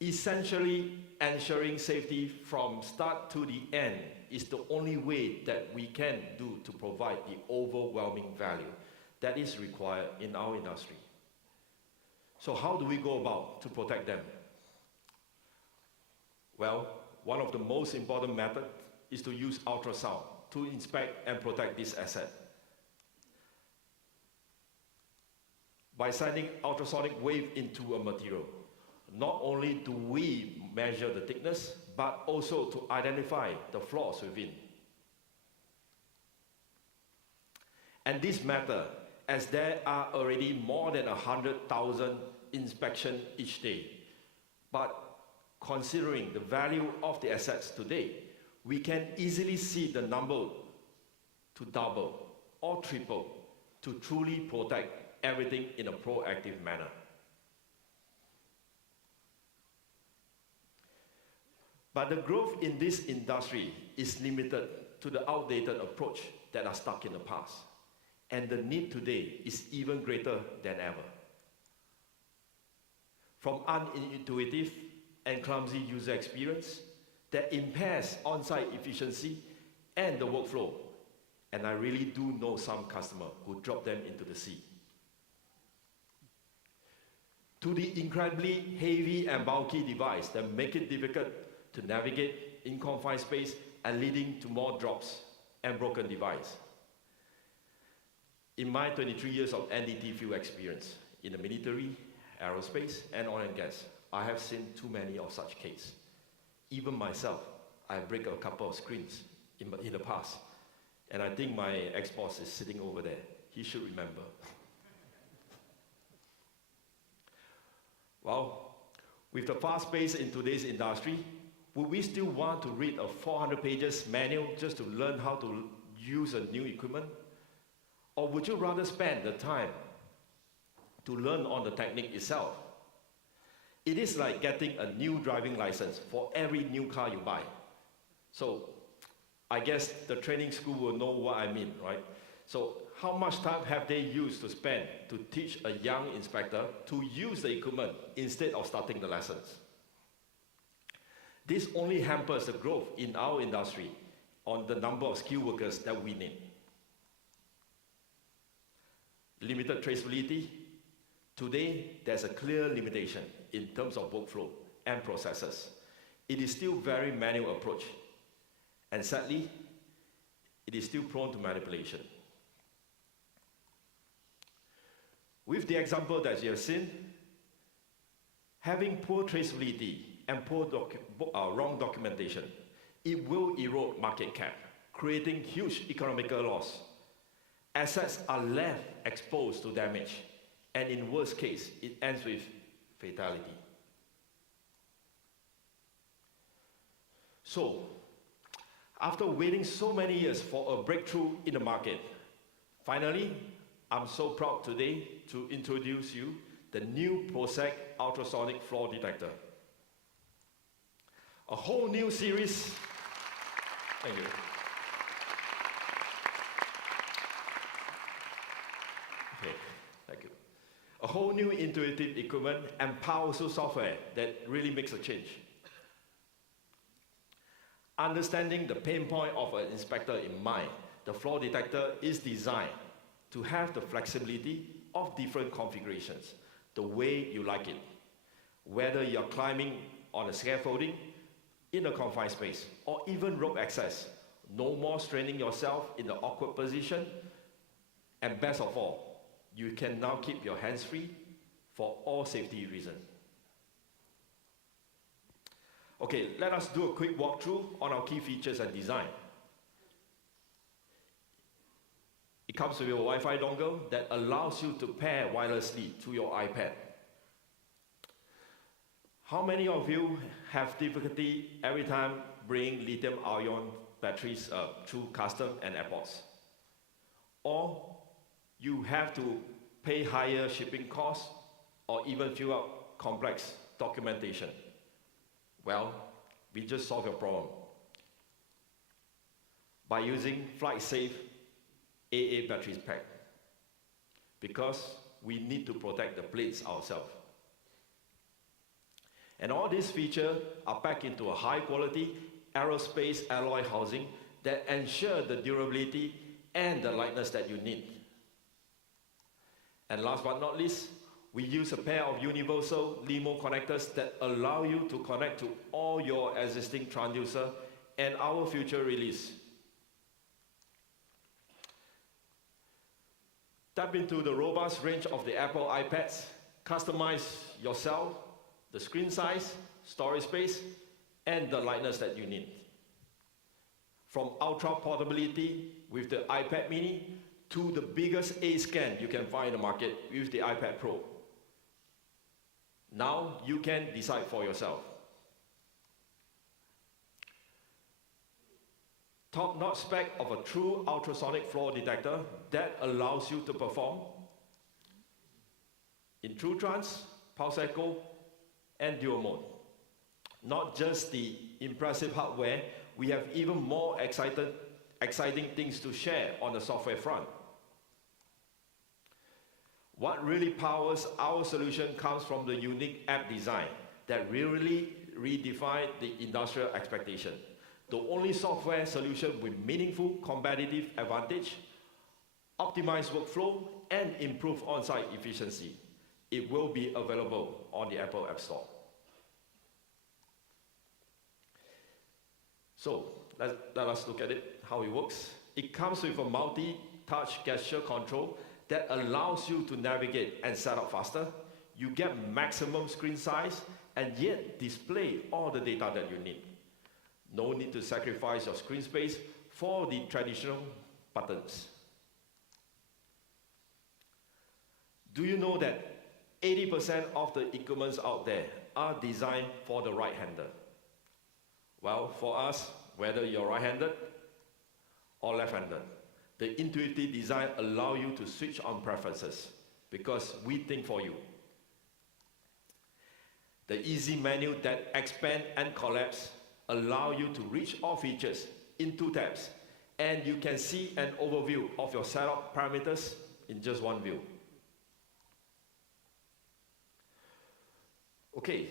Essentially, ensuring safety from start to the end is the only way that we can do to provide the overwhelming value that is required in our industry. So how do we go about to protect them? Well, one of the most important methods is to use ultrasound to inspect and protect this asset. By sending ultrasonic wave into a material, not only do we measure the thickness, but also to identify the flaws within. And this matters as there are already more than 100,000 inspections each day. But considering the value of the assets today, we can easily see the number to double or triple to truly protect everything in a proactive manner. But the growth in this industry is limited to the outdated approach that are stuck in the past. And the need today is even greater than ever. From unintuitive and clumsy user experience that impairs on-site efficiency and the workflow. And I really do know some customers who drop them into the sea. To the incredibly heavy and bulky device that make it difficult to navigate in confined space and leading to more drops and broken device. In my 23 years of NDT field experience in the military, aerospace, and oil and gas, I have seen too many of such cases. Even myself, I break a couple of screens in the past. And I think my ex-boss is sitting over there. He should remember. Well, with the fast pace in today's industry, would we still want to read a 400 pages manual just to learn how to use a new equipment? Or would you rather spend the time to learn on the technique itself? It is like getting a new driving license for every new car you buy. So I guess the training school will know what I mean, right? So how much time have they used to spend to teach a young inspector to use the equipment instead of starting the lessons? This only hampers the growth in our industry on the number of skilled workers that we need. Limited traceability. Today, there's a clear limitation in terms of workflow and processes. It is still very manual approach. And sadly, it is still prone to manipulation. With the example that you have seen, having poor traceability and wrong documentation, it will erode market cap, creating huge economical loss. Assets are left exposed to damage, and in worst case, it ends with fatality. So, after waiting so many years for a breakthrough in the market, finally, I'm so proud today to introduce you the new Proceq ultrasonic flaw detector. A whole new series. Thank you. Okay, thank you. A whole new intuitive equipment and powerful software that really makes a change. Understanding the pain point of an inspector in mind, the flaw detector is designed to have the flexibility of different configurations, the way you like it. Whether you're climbing on a scaffolding, in a confined space, or even rope access, no more straining yourself in the awkward position, and best of all, you can now keep your hands free for all safety reasons. Okay, let us do a quick walkthrough on our key features and design. It comes with a Wi-Fi dongle that allows you to pair wirelessly to your iPad. How many of you have difficulty every time bringing lithium-ion batteries through custom and airports? Or you have to pay higher shipping costs or even fill out complex documentation? Well, we just solve your problem by using flight-safe AA batteries pack, because we need to protect the plates ourselves. And all these features are packed into a high-quality aerospace alloy housing that ensure the durability and the lightness that you need. And last but not least, we use a pair of universal LEMO connectors that allow you to connect to all your existing transducer and our future release. Tap into the robust range of the Apple iPads, customize yourself, the screen size, storage space, and the lightness that you need. From ultra portability with the iPad mini to the biggest A-scan you can find in the market with the iPad Pro. Now you can decide for yourself. Top-notch spec of a true ultrasonic flaw detector that allows you to perform in True Trans, Pulse Echo, and Dual Mode. Not just the impressive hardware, we have even more exciting things to share on the software front. What really powers our solution comes from the unique app design that really redefined the industrial expectation. The only software solution with meaningful competitive advantage, optimized workflow, and improved on-site efficiency. It will be available on the Apple App Store. So let us look at it, how it works. It comes with a multi-touch gesture control that allows you to navigate and set up faster. You get maximum screen size and yet display all the data that you need. No need to sacrifice your screen space for the traditional buttons. Do you know that 80% of the equipments out there are designed for the right-hander? Well, for us, whether you're right-handed or left-handed, the intuitive design allows you to switch on preferences because we think for you. The easy menu that expand and collapse allow you to reach all features in 2 tabs, and you can see an overview of your setup parameters in just one view. Okay,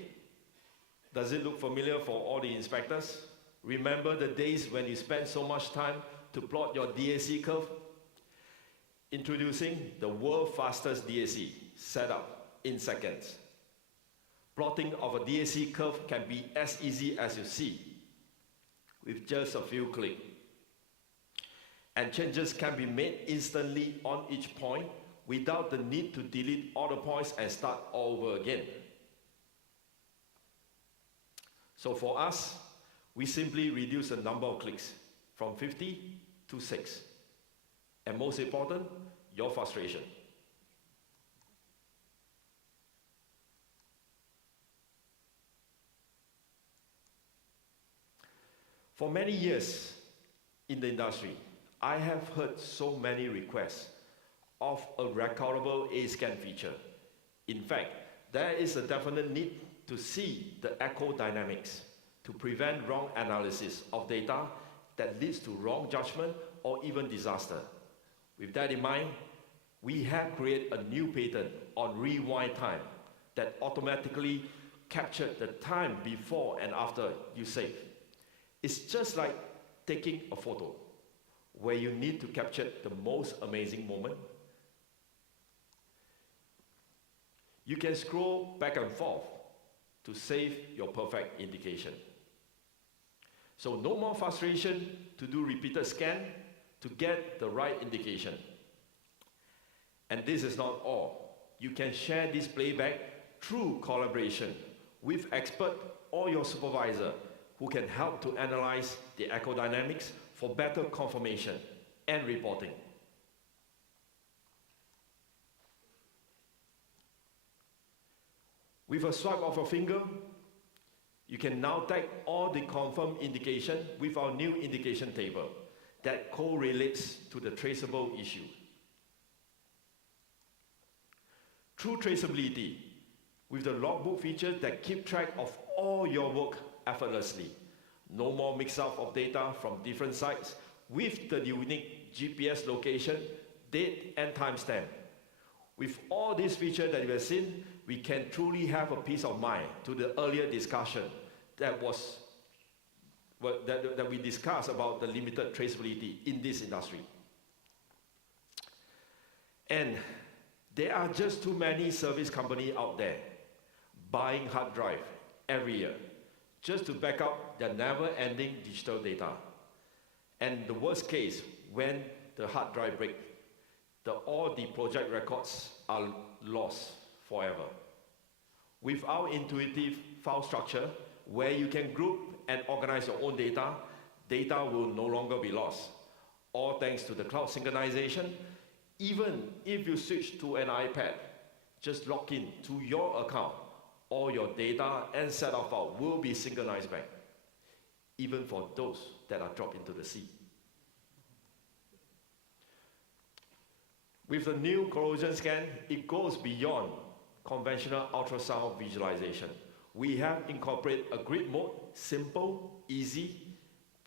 does it look familiar for all the inspectors? Remember the days when you spent so much time to plot your DAC curve? Introducing the world's fastest DAC, set up in seconds. Plotting of a DAC curve can be as easy as you see, with just a few clicks. And changes can be made instantly on each point without the need to delete all the points and start all over again. So for us, we simply reduce the number of clicks from 50 to 6. And most important, your frustration. For many years in the industry, I have heard so many requests of a recordable A-scan feature. In fact, there is a definite need to see the echo dynamics to prevent wrong analysis of data that leads to wrong judgment or even disaster. With that in mind, we have created a new patent on rewind time that automatically captured the time before and after you save. It's just like taking a photo where you need to capture the most amazing moment. You can scroll back and forth to save your perfect indication. So no more frustration to do repeated scan to get the right indication. And this is not all. You can share this playback through collaboration with expert or your supervisor who can help to analyze the echo dynamics for better confirmation and reporting. With a swipe of your finger, you can now tag all the confirmed indication with our new indication table that correlates to the traceable issue. True traceability with the logbook feature that keep track of all your work effortlessly. No more mix-up of data from different sites with the unique GPS location, date, and timestamp. With all these features that you have seen, we can truly have a peace of mind to the earlier discussion that we discussed about the limited traceability in this industry. And there are just too many service companies out there buying hard drive every year just to back up their never-ending digital data. And the worst case, when the hard drive breaks, all the project records are lost forever. With our intuitive file structure, where you can group and organize your own data, data will no longer be lost. All thanks to the cloud synchronization. Even if you switch to an iPad, just log in to your account, all your data and set of files will be synchronized back, even for those that are dropped into the sea. With the new corrosion scan, it goes beyond conventional ultrasound visualization. We have incorporated a grid mode, simple, easy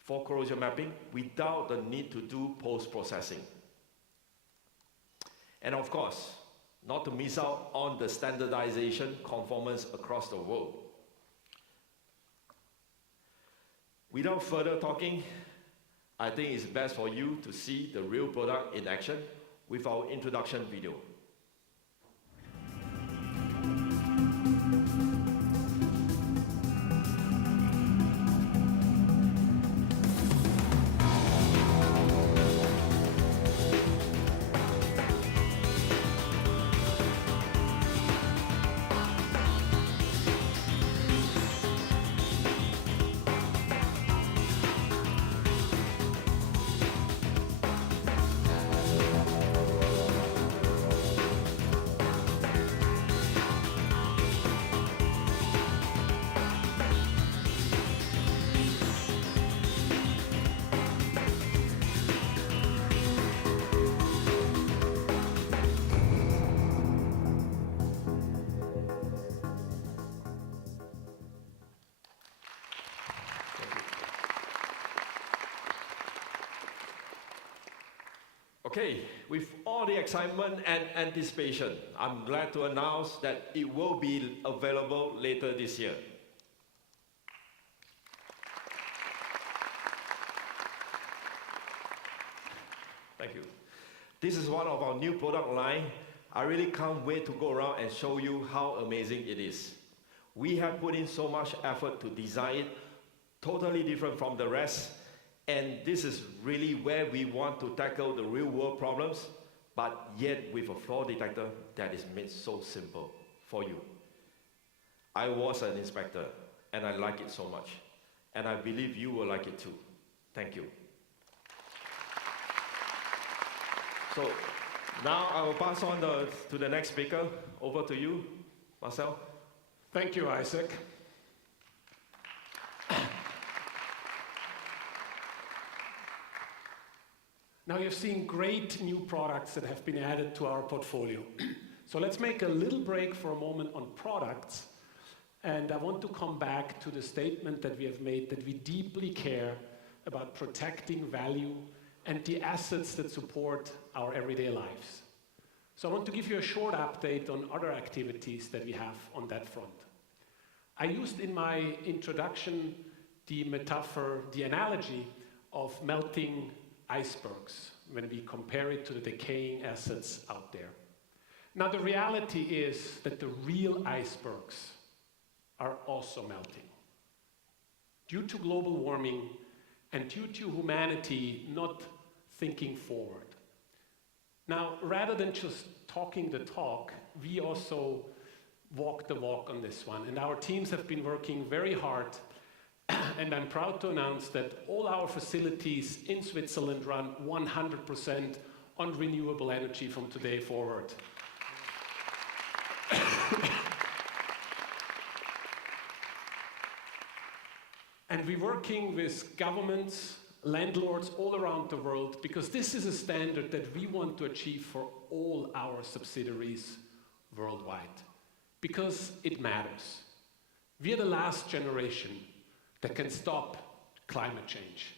for corrosion mapping without the need to do post-processing. And of course, not to miss out on the standardization conformance across the world. Without further talking, I think it's best for you to see the real product in action with our introduction video. Okay, with all the excitement and anticipation, I'm glad to announce that it will be available later this year. Thank you. This is one of our new product line. I really can't wait to go around and show you how amazing it is. We have put in so much effort to design it, totally different from the rest. And this is really where we want to tackle the real world problems, but yet with a flaw detector that is made so simple for you. I was an inspector, and I like it so much. And I believe you will like it too. Thank you. So now I will pass on to the next speaker. Over to you, Marcel. Thank you, Isaac. Now you've seen great new products that have been added to our portfolio. So let's make a little break for a moment on products. And I want to come back to the statement that we have made that we deeply care about protecting value and the assets that support our everyday lives. So I want to give you a short update on other activities that we have on that front. I used in my introduction the metaphor, the analogy of melting icebergs when we compare it to the decaying assets out there. Now the reality is that the real icebergs are also melting. Due to global warming and due to humanity not thinking forward. Now rather than just talking the talk, we also walk the walk on this one. And our teams have been working very hard. And I'm proud to announce that all our facilities in Switzerland run 100% on renewable energy from today forward. And we're working with governments, landlords all around the world, because this is a standard that we want to achieve for all our subsidiaries worldwide. Because it matters. We are the last generation that can stop climate change.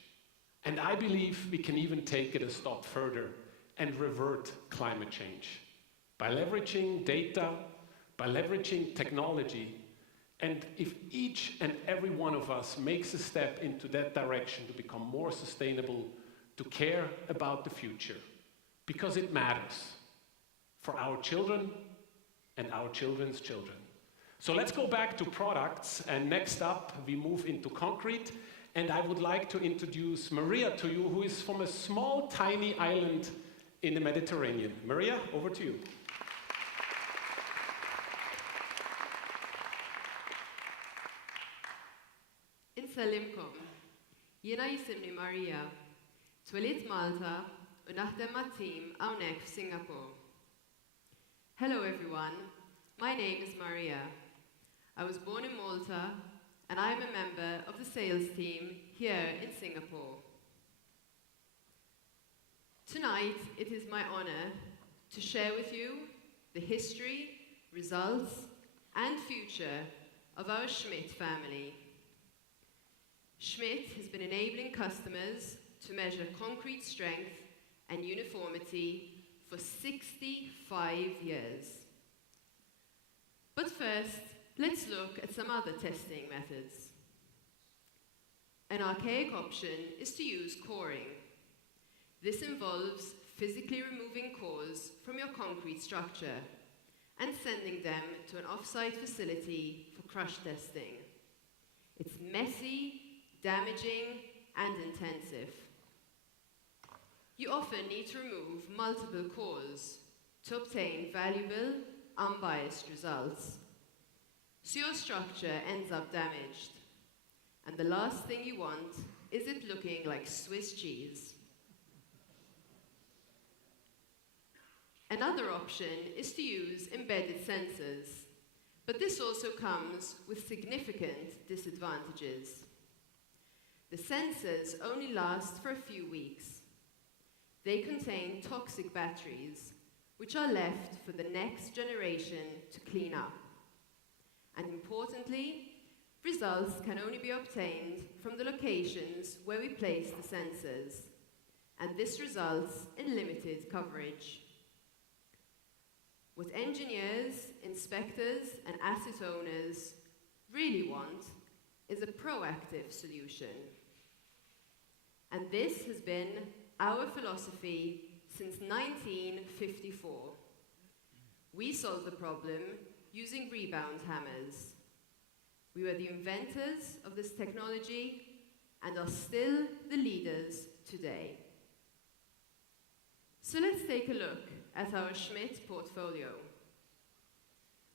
And I believe we can even take it a step further and revert climate change by leveraging data, by leveraging technology. And if each and every one of us makes a step into that direction to become more sustainable, to care about the future, because it matters for our children and our children's children. So let's go back to products, and next up we move into concrete, and I would like to introduce Maria to you, who is from a small, tiny island in the Mediterranean. Maria, over to you. Insalimkom. Jiena jisimni Maria. Twilit Malta u naħdem mat-tim hawnhekk f'Singapore. Hello everyone. My name is Maria. I was born in Malta and I am a member of the sales team here in Singapore. Tonight, it is my honor to share with you the history, results, and future of our Schmidt family. Schmidt has been enabling customers to measure concrete strength and uniformity for 65 years. But first, let's look at some other testing methods. An archaic option is to use coring. This involves physically removing cores from your concrete structure and sending them to an off-site facility for crush testing. It's messy, damaging, and intensive. You often need to remove multiple cores to obtain valuable, unbiased results. So your structure ends up damaged. And the last thing you want is it looking like Swiss cheese. Another option is to use embedded sensors, but this also comes with significant disadvantages. The sensors only last for a few weeks. They contain toxic batteries, which are left for the next generation to clean up. And importantly, results can only be obtained from the locations where we place the sensors, and this results in limited coverage. What engineers, inspectors, and asset owners really want is a proactive solution. And this has been our philosophy since 1954. We solved the problem using rebound hammers. We were the inventors of this technology and are still the leaders today. So let's take a look at our Schmidt portfolio.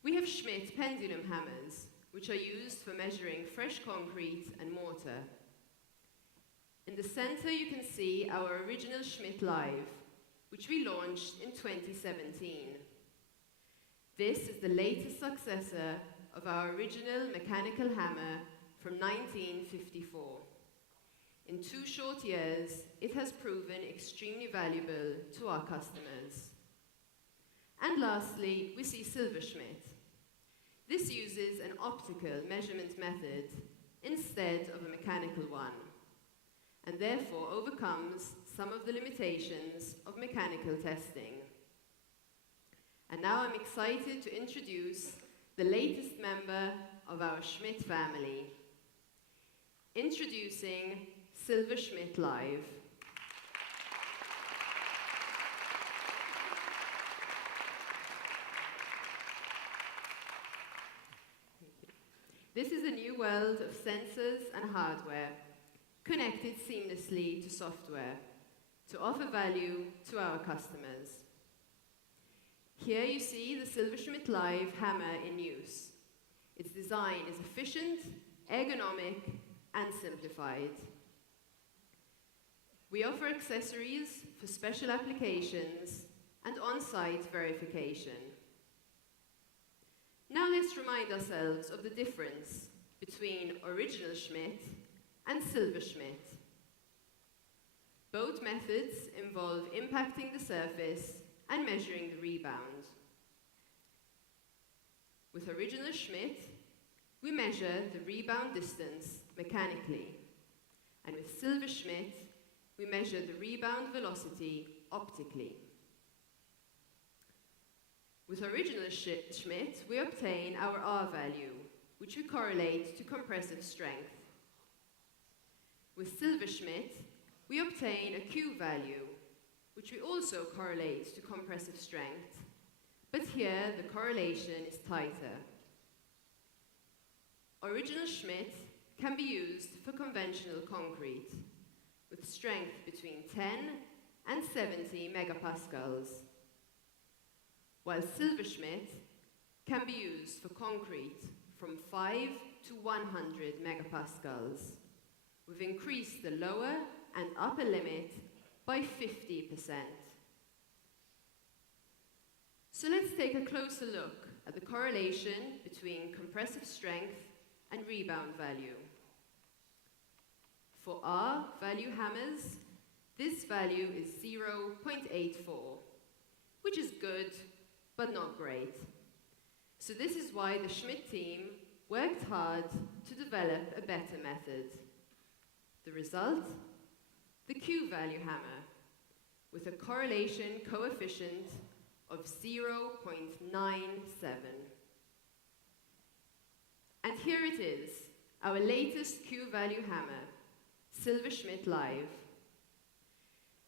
We have Schmidt pendulum hammers, which are used for measuring fresh concrete and mortar. In the center, you can see our original Schmidt Live, which we launched in 2017. This is the latest successor of our original mechanical hammer from 1954. In 2 short years, it has proven extremely valuable to our customers. And lastly, we see Silver Schmidt. This uses an optical measurement method instead of a mechanical one, and therefore overcomes some of the limitations of mechanical testing. And now I'm excited to introduce the latest member of our Schmidt family. Introducing Silver Schmidt Live. This is a new world of sensors and hardware, connected seamlessly to software, to offer value to our customers. Here you see the Silver Schmidt Live hammer in use. Its design is efficient, ergonomic, and simplified. We offer accessories for special applications and on-site verification. Now let's remind ourselves of the difference between original Schmidt and Silver Schmidt. Both methods involve impacting the surface and measuring the rebound. With original Schmidt, we measure the rebound distance mechanically, and with Silver Schmidt, we measure the rebound velocity optically. With original Schmidt, we obtain our R value, which we correlate to compressive strength. With Silver Schmidt, we obtain a Q value, which we also correlate to compressive strength, but here the correlation is tighter. Original Schmidt can be used for conventional concrete, with strength between 10 and 70 megapascals, while Silver Schmidt can be used for concrete from 5 to 100 megapascals. We've increased the lower and upper limit by 50%. So let's take a closer look at the correlation between compressive strength and rebound value. For R value hammers, this value is 0.84, which is good, but not great. So this is why the Schmidt team worked hard to develop a better method. The result? The Q value hammer, with a correlation coefficient of 0.97. And here it is, our latest Q value hammer, Silver Schmidt Live.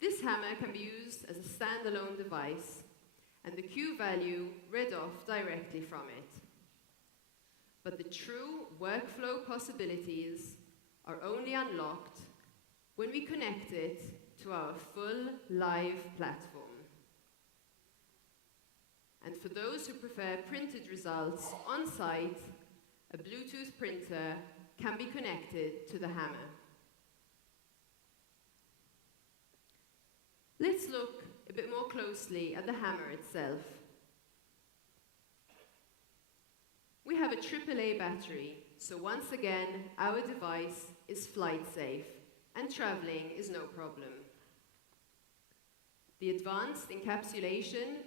This hammer can be used as a standalone device, and the Q value read off directly from it. But the true workflow possibilities are only unlocked when we connect it to our full live platform. And for those who prefer printed results on site, a Bluetooth printer can be connected to the hammer. Let's look a bit more closely at the hammer itself. We have a AAA battery, so once again, our device is flight safe and traveling is no problem. The advanced encapsulation,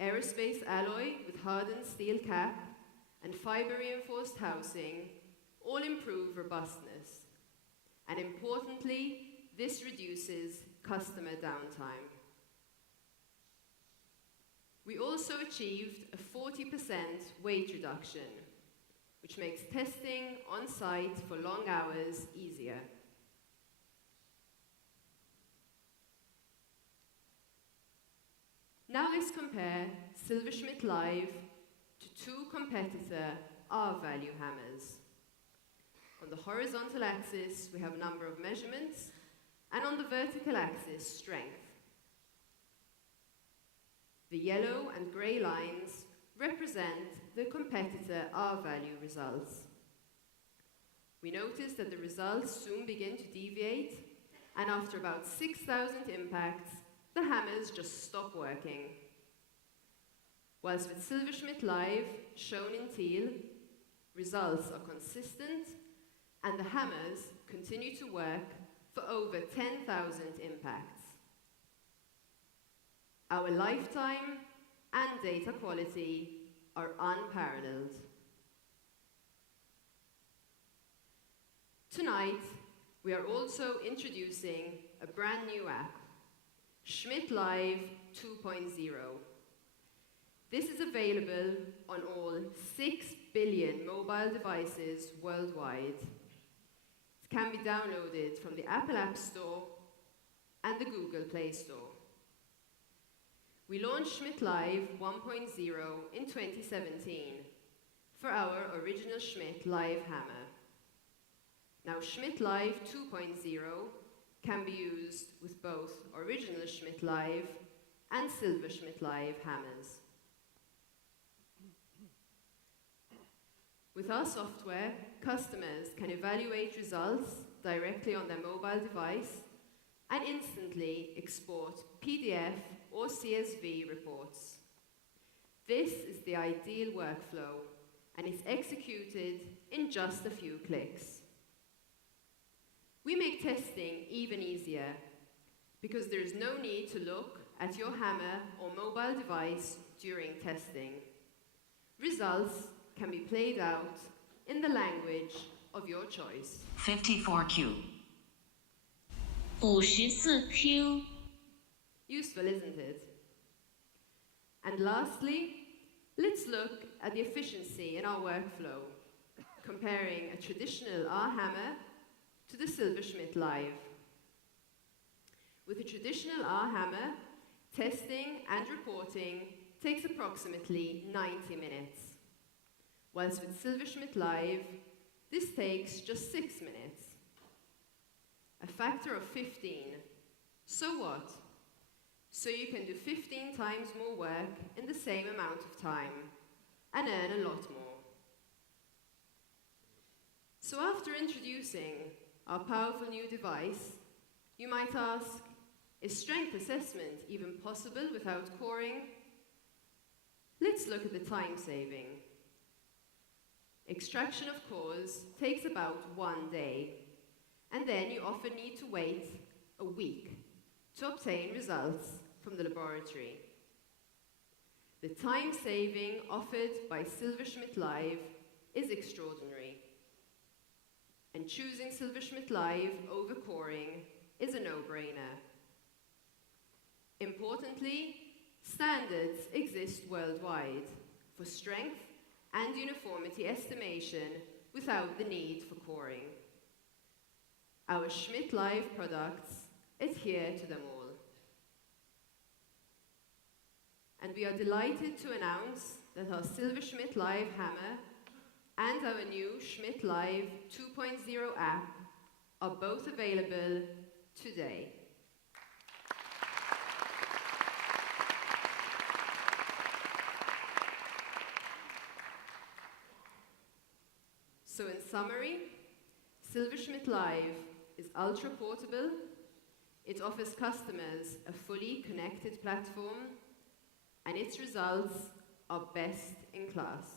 aerospace alloy with hardened steel cap, and fiber-reinforced housing all improve robustness. And importantly, this reduces customer downtime. We also achieved a 40% weight reduction, which makes testing on site for long hours easier. Now let's compare Silver Schmidt Live to two competitor R-value hammers. On the horizontal axis, we have number of measurements, and on the vertical axis, strength. The yellow and grey lines represent the competitor R-value results. We notice that the results soon begin to deviate, and after about 6,000 impacts, the hammers just stop working. Whilst with Silver Schmidt Live, shown in teal, results are consistent, and the hammers continue to work for over 10,000 impacts. Our lifetime and data quality are unparalleled. Tonight, we are also introducing a brand new app, Schmidt Live 2.0. This is available on all 6 billion mobile devices worldwide. It can be downloaded from the Apple App Store and the Google Play Store. We launched Schmidt Live 1.0 in 2017 for our original Schmidt Live hammer. Now Schmidt Live 2.0 can be used with both original Schmidt Live and Silver Schmidt Live hammers. With our software, customers can evaluate results directly on their mobile device and instantly export PDF or CSV reports. This is the ideal workflow, and is executed in just a few clicks. We make testing even easier, because there is no need to look at your hammer or mobile device during testing. Results can be played out in the language of your choice. 54Q. 54Q. Useful, isn't it? And lastly, let's look at the efficiency in our workflow, comparing a traditional R-hammer to the Silverschmidt Live. With a traditional R-hammer, testing and reporting takes approximately 90 minutes, whilst with Silverschmidt Live, this takes just 6 minutes. A factor of 15. So what? So you can do 15 times more work in the same amount of time and earn a lot more. So after introducing our powerful new device, you might ask, is strength assessment even possible without coring? Let's look at the time saving. Extraction of cores takes about 1 day, and then you often need to wait a week to obtain results from the laboratory. The time saving offered by Silverschmidt Live is extraordinary, and choosing Silverschmidt Live over coring is a no-brainer. Importantly, standards exist worldwide for strength and uniformity estimation without the need for coring. Our Schmidt Live products adhere to them all. And we are delighted to announce that our Silverschmidt Live hammer and our new Schmidt Live 2.0 app are both available today. So in summary, Silverschmidt Live is ultra-portable. It offers customers a fully connected platform, and its results are best in class.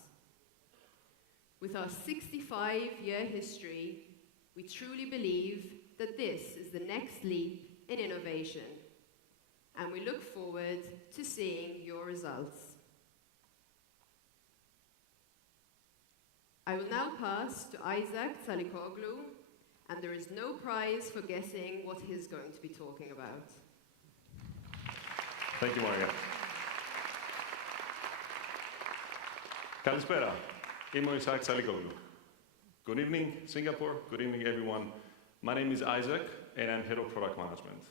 With our 65-year history, we truly believe that this is the next leap in innovation, and we look forward to seeing your results. I will now pass to Isaac Tsalikoglu, and there is no prize for guessing what he's going to be talking about. Thank you, Marga. Kalispera. Είμαι ο Isaac Tsalikoglu. Good evening, Singapore. Good evening, everyone. My name is Isaac, and I'm head of product management.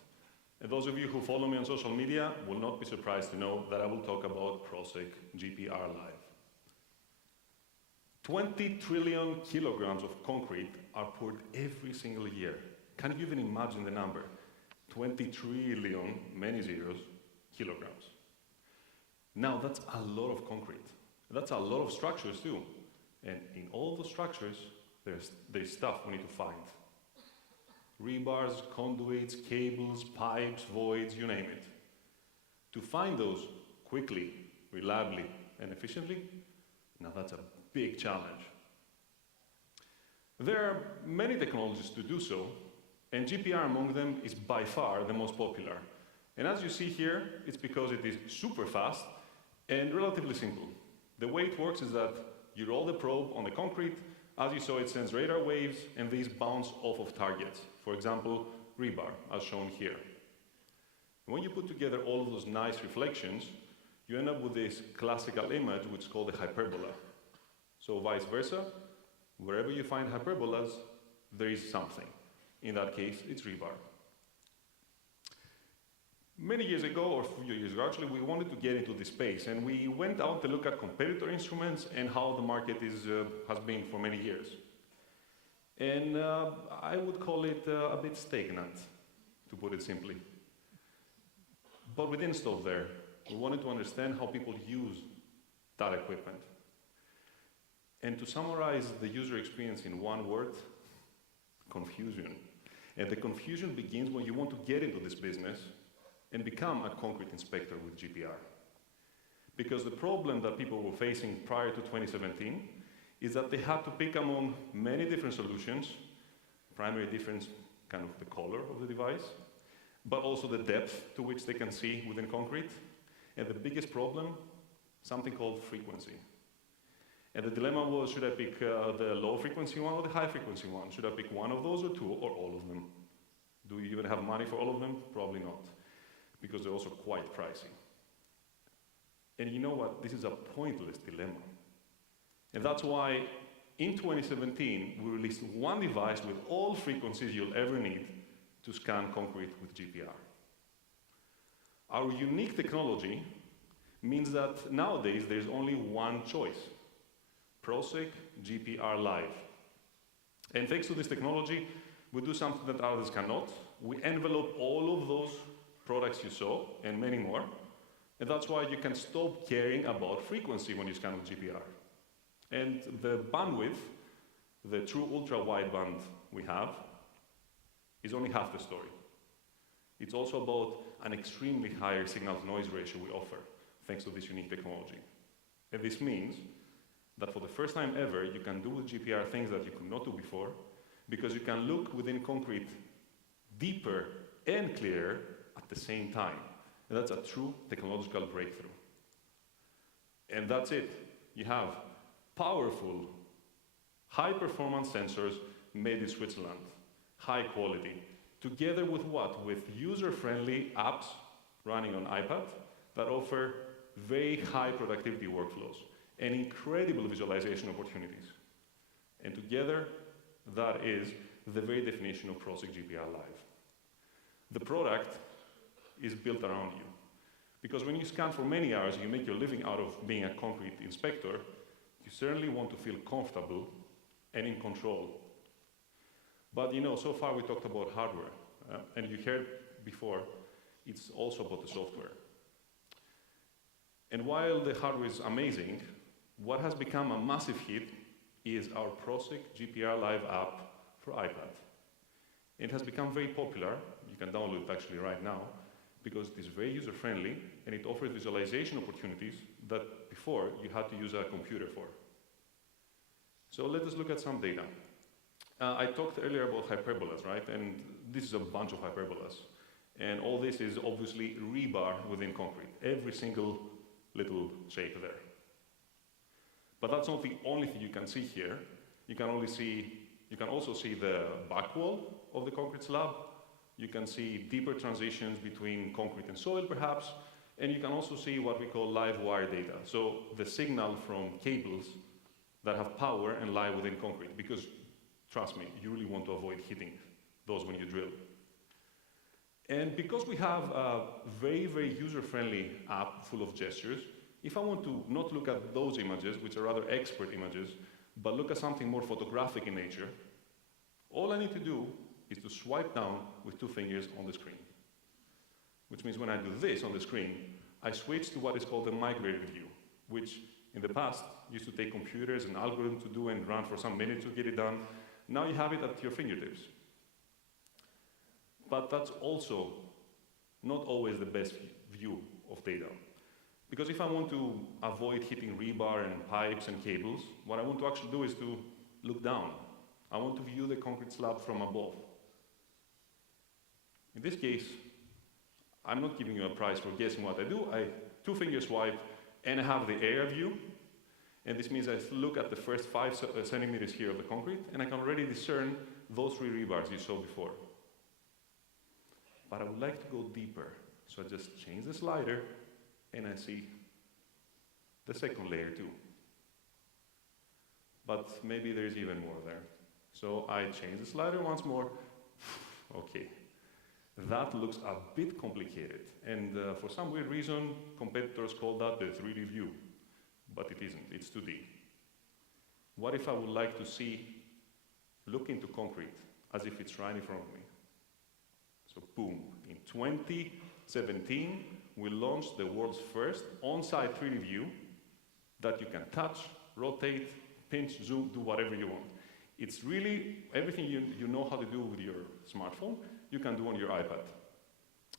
And those of you who follow me on social media will not be surprised to know that I will talk about Proceq GPR Live. 20 trillion kilograms of concrete are poured every single year. Can you even imagine the number? 20 trillion, many zeros, kilograms. Now, that's a lot of concrete. That's a lot of structures, too. And in all those structures, there's stuff we need to find. Rebars, conduits, cables, pipes, voids, you name it. To find those quickly, reliably, and efficiently, now that's a big challenge. There are many technologies to do so, and GPR among them is by far the most popular. And as you see here, it's because it is super fast and relatively simple. The way it works is that you roll the probe on the concrete. As you saw, it sends radar waves, and these bounce off of targets. For example, rebar, as shown here. When you put together all of those nice reflections, you end up with this classical image, which is called a hyperbola. So vice versa, wherever you find hyperbolas, there is something. In that case, it's rebar. Many years ago, or a few years ago, actually, we wanted to get into this space, and we went out to look at competitor instruments and how the market has been for many years. And I would call it a bit stagnant, to put it simply. But we didn't stop there. We wanted to understand how people use that equipment. And to summarize the user experience in one word, confusion. And the confusion begins when you want to get into this business and become a concrete inspector with GPR. Because the problem that people were facing prior to 2017 is that they had to pick among many different solutions, primary difference, kind of the color of the device, but also the depth to which they can see within concrete. And the biggest problem, something called frequency. And the dilemma was, should I pick the low frequency one or the high frequency one? Should I pick one of those or two or all of them? Do you even have money for all of them? Probably not, because they're also quite pricey. And you know what? This is a pointless dilemma. And that's why in 2017, we released one device with all frequencies you'll ever need to scan concrete with GPR. Our unique technology means that nowadays there's only one choice: Proceq GPR Live. And thanks to this technology, we do something that others cannot. We envelope all of those products you saw, and many more. And that's why you can stop caring about frequency when you scan with GPR. And the bandwidth, the true ultra-wideband we have, is only half the story. It's also about an extremely higher signal-to-noise ratio we offer, thanks to this unique technology. And this means that for the first time ever, you can do with GPR things that you could not do before, because you can look within concrete deeper and clearer at the same time. And that's a true technological breakthrough. And that's it. You have powerful, high-performance sensors made in Switzerland, high quality, together with what? With user-friendly apps running on iPad that offer very high productivity workflows and incredible visualization opportunities. And together, that is the very definition of Proceq GPR Live. The product is built around you. Because when you scan for many hours, you make your living out of being a concrete inspector, you certainly want to feel comfortable and in control. But you know, so far we talked about hardware, and you heard before, it's also about the software. And while the hardware is amazing, what has become a massive hit is our Proceq GPR Live app for iPad. It has become very popular. You can download it actually right now, because it is very user-friendly and it offers visualization opportunities that before you had to use a computer for. So let us look at some data. I talked earlier about hyperbolas, right? And this is a bunch of hyperbolas. And all this is obviously rebar within concrete, every single little shape there. But that's not the only thing you can see here. You can also see the back wall of the concrete slab. You can see deeper transitions between concrete and soil, perhaps. And you can also see what we call live wire data. So the signal from cables that have power and lie within concrete. Because, trust me, you really want to avoid hitting those when you drill. And because we have a very, very user-friendly app full of gestures, if I want to not look at those images, which are rather expert images, but look at something more photographic in nature, all I need to do is to swipe down with 2 fingers on the screen. Which means when I do this on the screen, I switch to what is called the migrated view, which in the past used to take computers and algorithms to do and run for some minutes to get it done. Now you have it at your fingertips. But that's also not always the best view of data. Because if I want to avoid hitting rebar and pipes and cables, what I want to actually do is to look down. I want to view the concrete slab from above. In this case, I'm not giving you a prize for guessing what I do. I 2-finger swipe and I have the area view. And this means I look at the first 5 centimeters here of the concrete and I can already discern those 3 rebars you saw before. But I would like to go deeper. So I just change the slider and I see the second layer too. But maybe there's even more there. So I change the slider once more. Okay. That looks a bit complicated. And for some weird reason, competitors call that the 3D view. But it isn't, it's 2D. What if I would like to look into concrete as if it's right in front of me? So boom, in 2017, we launched the world's first on-site 3D view that you can touch, rotate, pinch, zoom, do whatever you want. It's really everything you know how to do with your smartphone, you can do on your iPad.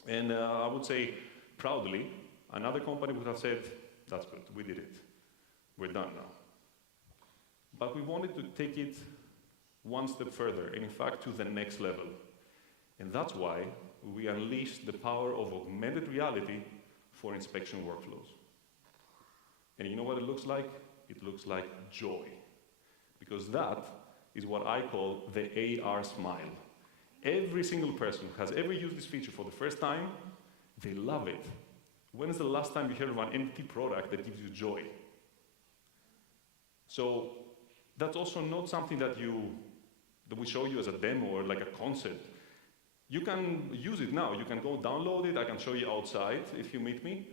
And I would say, proudly, another company would have said, that's good, we did it. We're done now. But we wanted to take it one step further, and in fact, to the next level. And that's why we unleashed the power of augmented reality for inspection workflows. And you know what it looks like? It looks like joy. Because that is what I call the AR smile. Every single person who has ever used this feature for the first time, they love it. When is the last time you heard of an NFT product that gives you joy? So that's also not something that we show you as a demo or like a concept. You can use it now. You can go download it. I can show you outside if you meet me.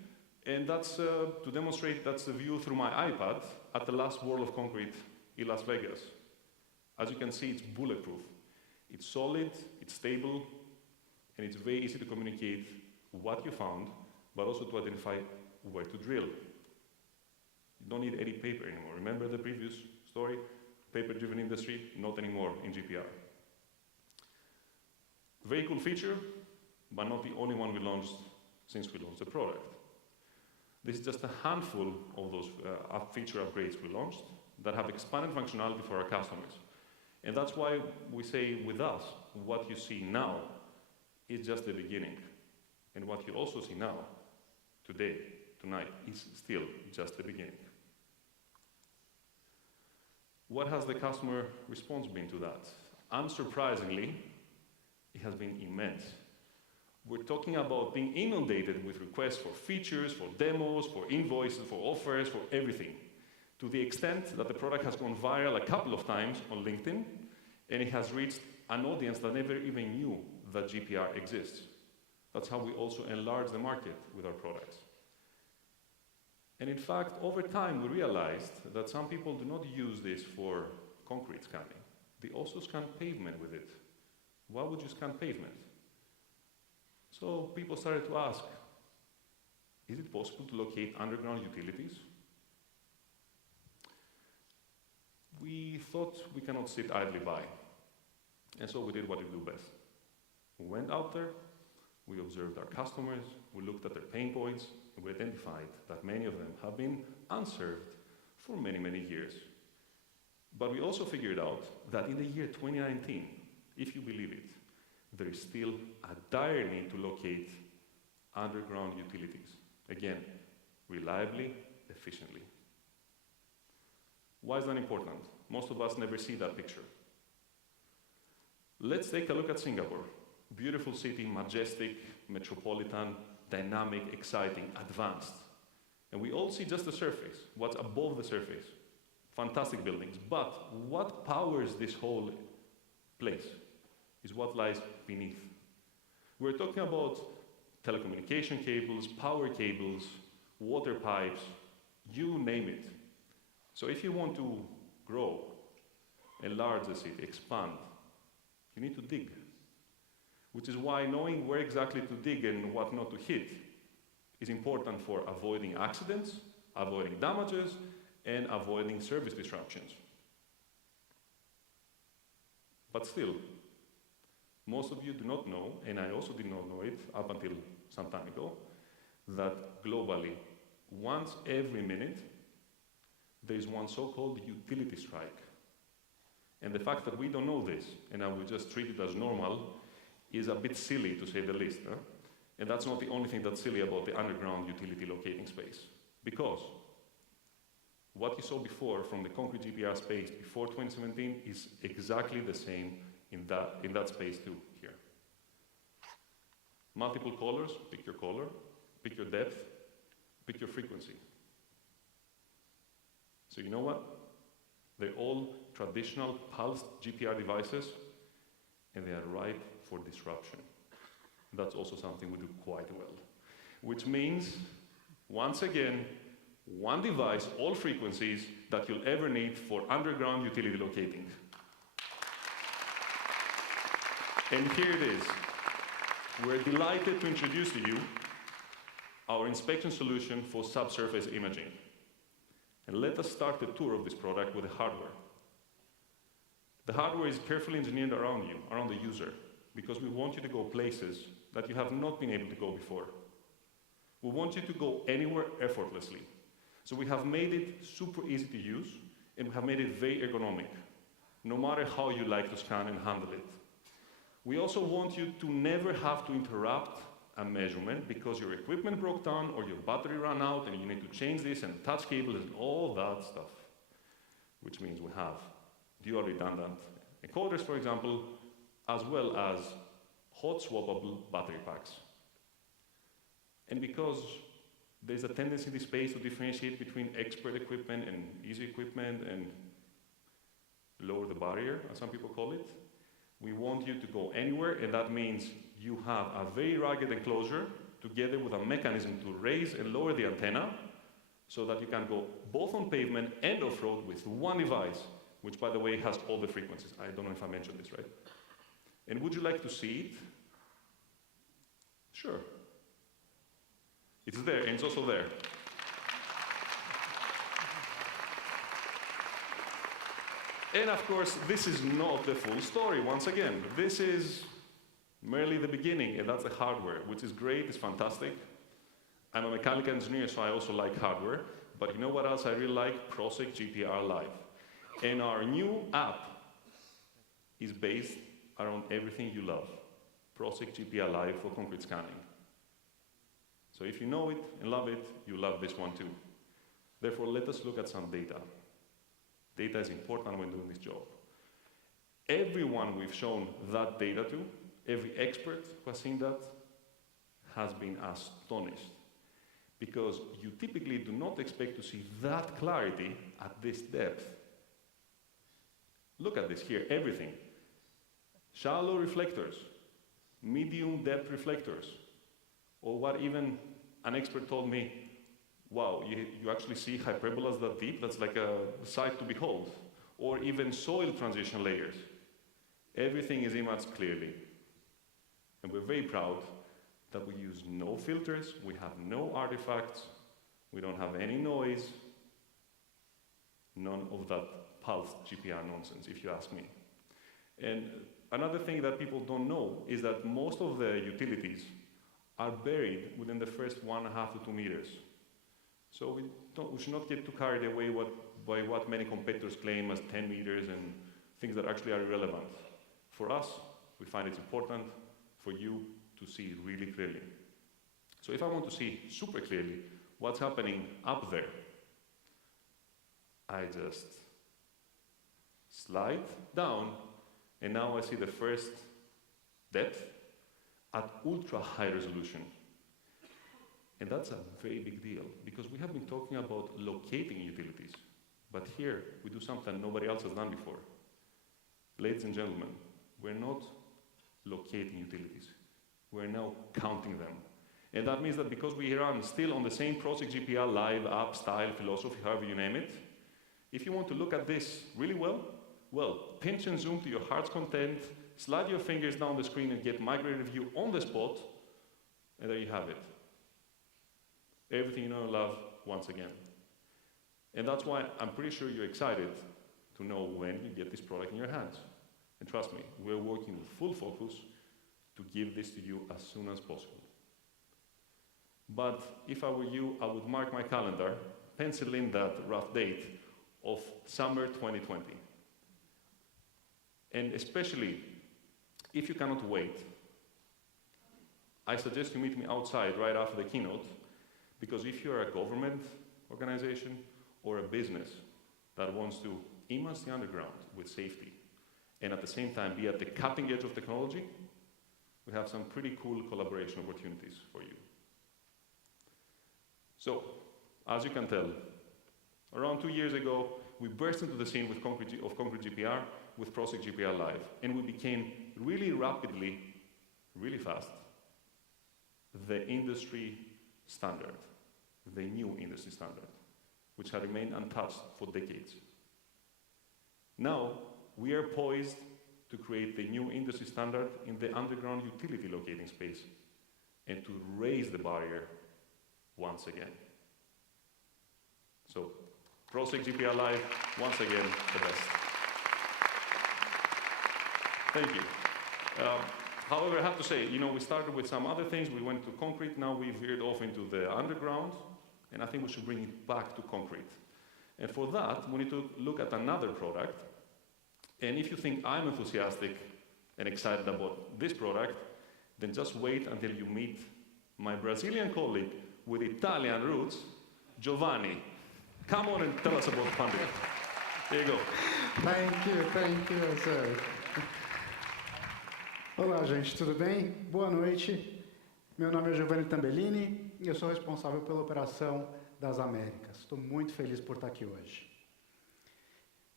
And that's to demonstrate that's the view through my iPad at the last World of Concrete in Las Vegas. As you can see, it's bulletproof. It's solid, it's stable, and it's very easy to communicate what you found, but also to identify where to drill. You don't need any paper anymore. Remember the previous story? Paper-driven industry, not anymore in GPR. Very cool feature, but not the only one we launched since we launched the product. This is just a handful of those feature upgrades we launched that have expanded functionality for our customers. And that's why we say with us, what you see now is just the beginning. And what you also see now, today, tonight, is still just the beginning. What has the customer response been to that? Unsurprisingly, it has been immense. We're talking about being inundated with requests for features, for demos, for invoices, for offers, for everything. To the extent that the product has gone viral a couple of times on LinkedIn, and it has reached an audience that never even knew that GPR exists. That's how we also enlarge the market with our products. And in fact, over time, we realized that some people do not use this for concrete scanning. They also scan pavement with it. Why would you scan pavement? So people started to ask, is it possible to locate underground utilities? We thought we cannot sit idly by. And so we did what we do best. We went out there, we observed our customers, we looked at their pain points, and we identified that many of them have been unserved for many, many years. But we also figured out that in the year 2019, if you believe it, there is still a dire need to locate underground utilities. Again, reliably, efficiently. Why is that important? Most of us never see that picture. Let's take a look at Singapore. Beautiful city, majestic, metropolitan, dynamic, exciting, advanced. And we all see just the surface, what's above the surface. Fantastic buildings. But what powers this whole place is what lies beneath. We're talking about telecommunication cables, power cables, water pipes, you name it. So if you want to grow, enlarge the city, expand, you need to dig. Which is why knowing where exactly to dig and what not to hit is important for avoiding accidents, avoiding damages, and avoiding service disruptions. But still, most of you do not know, and I also did not know it up until some time ago, that globally, once every minute, there is one so-called utility strike. And the fact that we don't know this, and I will just treat it as normal, is a bit silly to say the least. Huh? And that's not the only thing that's silly about the underground utility locating space. Because what you saw before from the concrete GPR space before 2017 is exactly the same in that space too, here. Multiple colors, pick your color, pick your depth, pick your frequency. So you know what? They're all traditional pulsed GPR devices, and they are ripe for disruption. That's also something we do quite well. Which means, once again, one device, all frequencies that you'll ever need for underground utility locating. And here it is. We're delighted to introduce to you our inspection solution for subsurface imaging. And let us start the tour of this product with the hardware. The hardware is carefully engineered around you, around the user, because we want you to go places that you have not been able to go before. We want you to go anywhere effortlessly. So we have made it super easy to use, and we have made it very ergonomic, no matter how you like to scan and handle it. We also want you to never have to interrupt a measurement because your equipment broke down or your battery ran out and you need to change this and touch cables and all that stuff. Which means we have dual redundant encoders, for example, as well as hot swappable battery packs. And because there's a tendency in this space to differentiate between expert equipment and easy equipment and lower the barrier, as some people call it. We want you to go anywhere, and that means you have a very rugged enclosure together with a mechanism to raise and lower the antenna so that you can go both on pavement and off-road with one device, which, by the way, has all the frequencies. I don't know if I mentioned this, right? And would you like to see it? Sure. It's there, and it's also there. And of course, this is not the full story. Once again, this is merely the beginning, and that's the hardware, which is great, it's fantastic. I'm a mechanical engineer, so I also like hardware. But you know what else I really like? Proceq GPR Live. And our new app is based around everything you love. Proceq GPR Live for concrete scanning. So if you know it and love it, you love this one too. Therefore, let us look at some data. Data is important when doing this job. Everyone we've shown that data to, every expert who has seen that, has been astonished. Because you typically do not expect to see that clarity at this depth. Look at this here, everything. Shallow reflectors, medium depth reflectors, or what even an expert told me, wow, you actually see hyperbolas that deep, that's like a sight to behold. Or even soil transition layers. Everything is imaged clearly. And we're very proud that we use no filters, we have no artifacts, we don't have any noise, none of that pulsed GPR nonsense, if you ask me. And another thing that people don't know is that most of the utilities are buried within the first 1.5 to 2 meters. So we should not get too carried away by what many competitors claim as 10 meters and things that actually are irrelevant. For us, we find it's important for you to see really clearly. So if I want to see super clearly what's happening up there, I just slide down, and now I see the first depth at ultra high resolution. And that's a very big deal, because we have been talking about locating utilities, but here we do something nobody else has done before. Ladies and gentlemen, we're not locating utilities, we're now counting them. And that means that because we run still on the same Proceq GPR Live app style philosophy, however you name it, if you want to look at this really well, pinch and zoom to your heart's content, slide your fingers down the screen and get migrated view on the spot, and there you have it. Everything you know and love once again. And that's why I'm pretty sure you're excited to know when you get this product in your hands. And trust me, we're working with full focus to give this to you as soon as possible. But if I were you, I would mark my calendar, pencil in that rough date of summer 2020. And especially, if you cannot wait, I suggest you meet me outside right after the keynote, because if you're a government organization or a business that wants to immerse the underground with safety and at the same time be at the cutting edge of technology, we have some pretty cool collaboration opportunities for you. So, as you can tell, around 2 years ago, we burst into the scene with concrete GPR with Proceq GPR Live, and we became really rapidly, really fast, the industry standard, the new industry standard, which had remained untouched for decades. Now, we are poised to create the new industry standard in the underground utility locating space and to raise the barrier once again. So, Proceq GPR Live, once again, the best. Thank you. However, I have to say, we started with some other things. We went to concrete, now we veered off into the underground, and I think we should bring it back to concrete. And for that, we need to look at another product. And if you think I'm enthusiastic and excited about this product, then just wait until you meet my Brazilian colleague with Italian roots, Giovanni. Come on and tell us about the funding. There you go. Thank you, sir. Olá, gente, tudo bem? Boa noite. Meu nome é Giovanni Tambellini e eu sou responsável pela operação das Américas. Estou muito feliz por estar aqui hoje.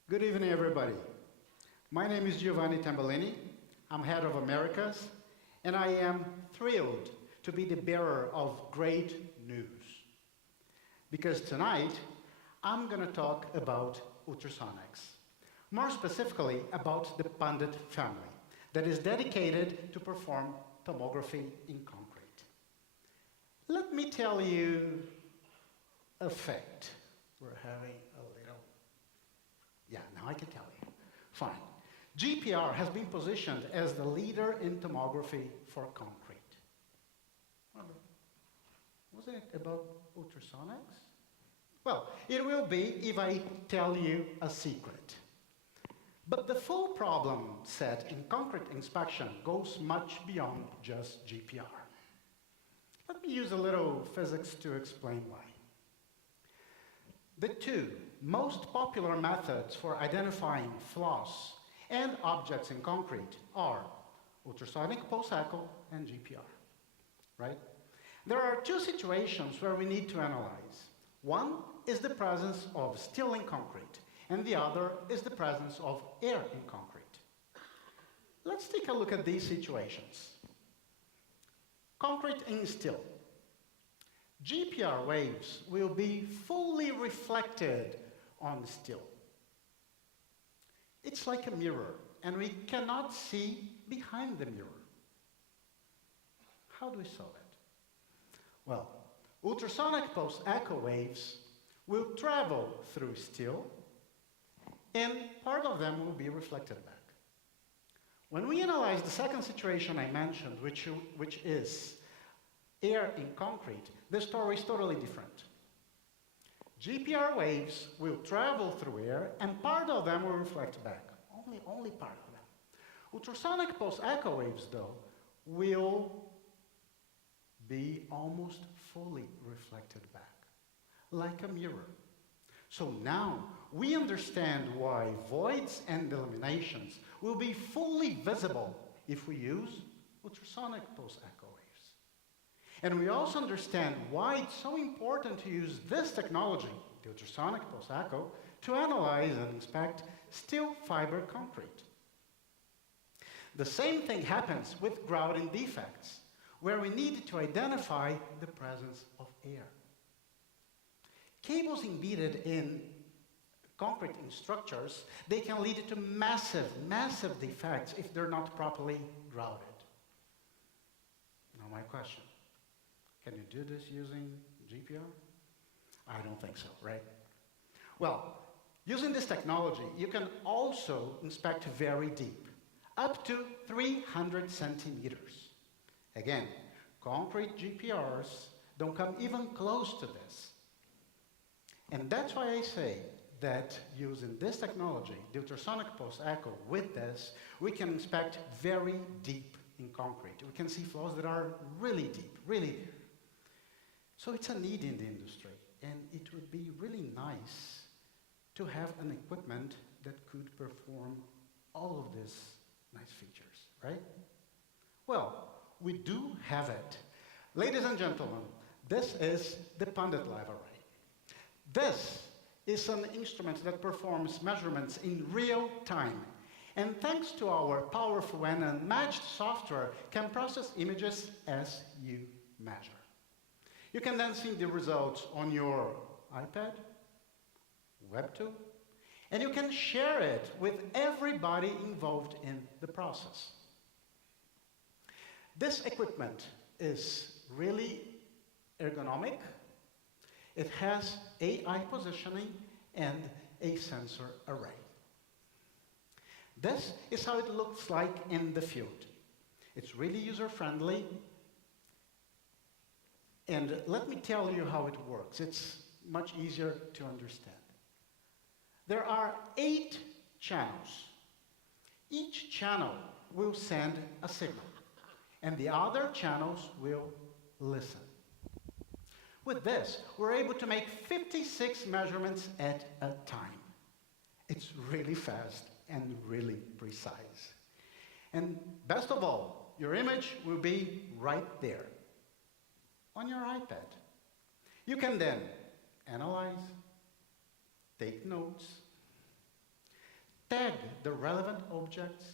Good evening, everybody. My name is Giovanni Tambellini. I'm head of Americas, and I am thrilled to be the bearer of great news. Because tonight, I'm going to talk about ultrasonics. More specifically, about the Pandit family that is dedicated to perform tomography in concrete. Let me tell you a fact. We're having a little... Yeah, now I can tell you. Fine. GPR has been positioned as the leader in tomography for concrete. Wasn't it about ultrasonics? Well, it will be if I tell you a secret. But the full problem set in concrete inspection goes much beyond just GPR. Let me use a little physics to explain why. The two most popular methods for identifying flaws and objects in concrete are ultrasonic pulse-echo and GPR, right? There are two situations where we need to analyze. One is the presence of steel in concrete, and the other is the presence of air in concrete. Let's take a look at these situations. Concrete in steel. GPR waves will be fully reflected on steel. It's like a mirror, and we cannot see behind the mirror. How do we solve it? Well, ultrasonic pulse-echo waves will travel through steel, and part of them will be reflected back. When we analyze the second situation I mentioned, which is air in concrete, the story is totally different. GPR waves will travel through air, and part of them will reflect back. Only part of them. Ultrasonic pulse-echo waves, though, will be almost fully reflected back, like a mirror. So now we understand why voids and illuminations will be fully visible if we use ultrasonic pulse-echo waves. And we also understand why it's so important to use this technology, the ultrasonic pulse-echo, to analyze and inspect steel fiber concrete. The same thing happens with grouting defects, where we need to identify the presence of air. Cables embedded in concrete in structures, they can lead to massive defects if they're not properly grouted. Now my question, can you do this using GPR? I don't think so, right? Well, using this technology, you can also inspect very deep, up to 300 centimeters. Again, concrete GPRs don't come even close to this. And that's why I say that using this technology, the ultrasonic pulse-echo, with this, we can inspect very deep in concrete. We can see flaws that are really deep, really. So it's a need in the industry, and it would be really nice to have an equipment that could perform all of these nice features, right? Well, we do have it. Ladies and gentlemen, this is the Pandit library. This is an instrument that performs measurements in real time, and thanks to our powerful and unmatched software, can process images as you measure. You can then see the results on your iPad, Web2, and you can share it with everybody involved in the process. This equipment is really ergonomic. It has AI positioning and a sensor array. This is how it looks like in the field. It's really user-friendly. And let me tell you how it works. It's much easier to understand. There are 8 channels. Each channel will send a signal, and the other channels will listen. With this, we're able to make 56 measurements at a time. It's really fast and really precise. And best of all, your image will be right there. on your iPad. You can then analyze, take notes, tag the relevant objects,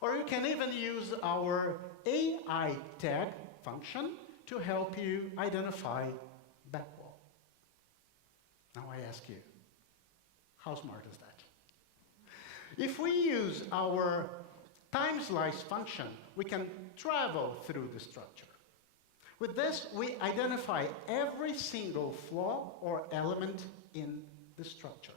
or you can even use our AI tag function to help you identify backwall. Now I ask you, how smart is that? If we use our time slice function, we can travel through the structure. With this, we identify every single flaw or element in the structure.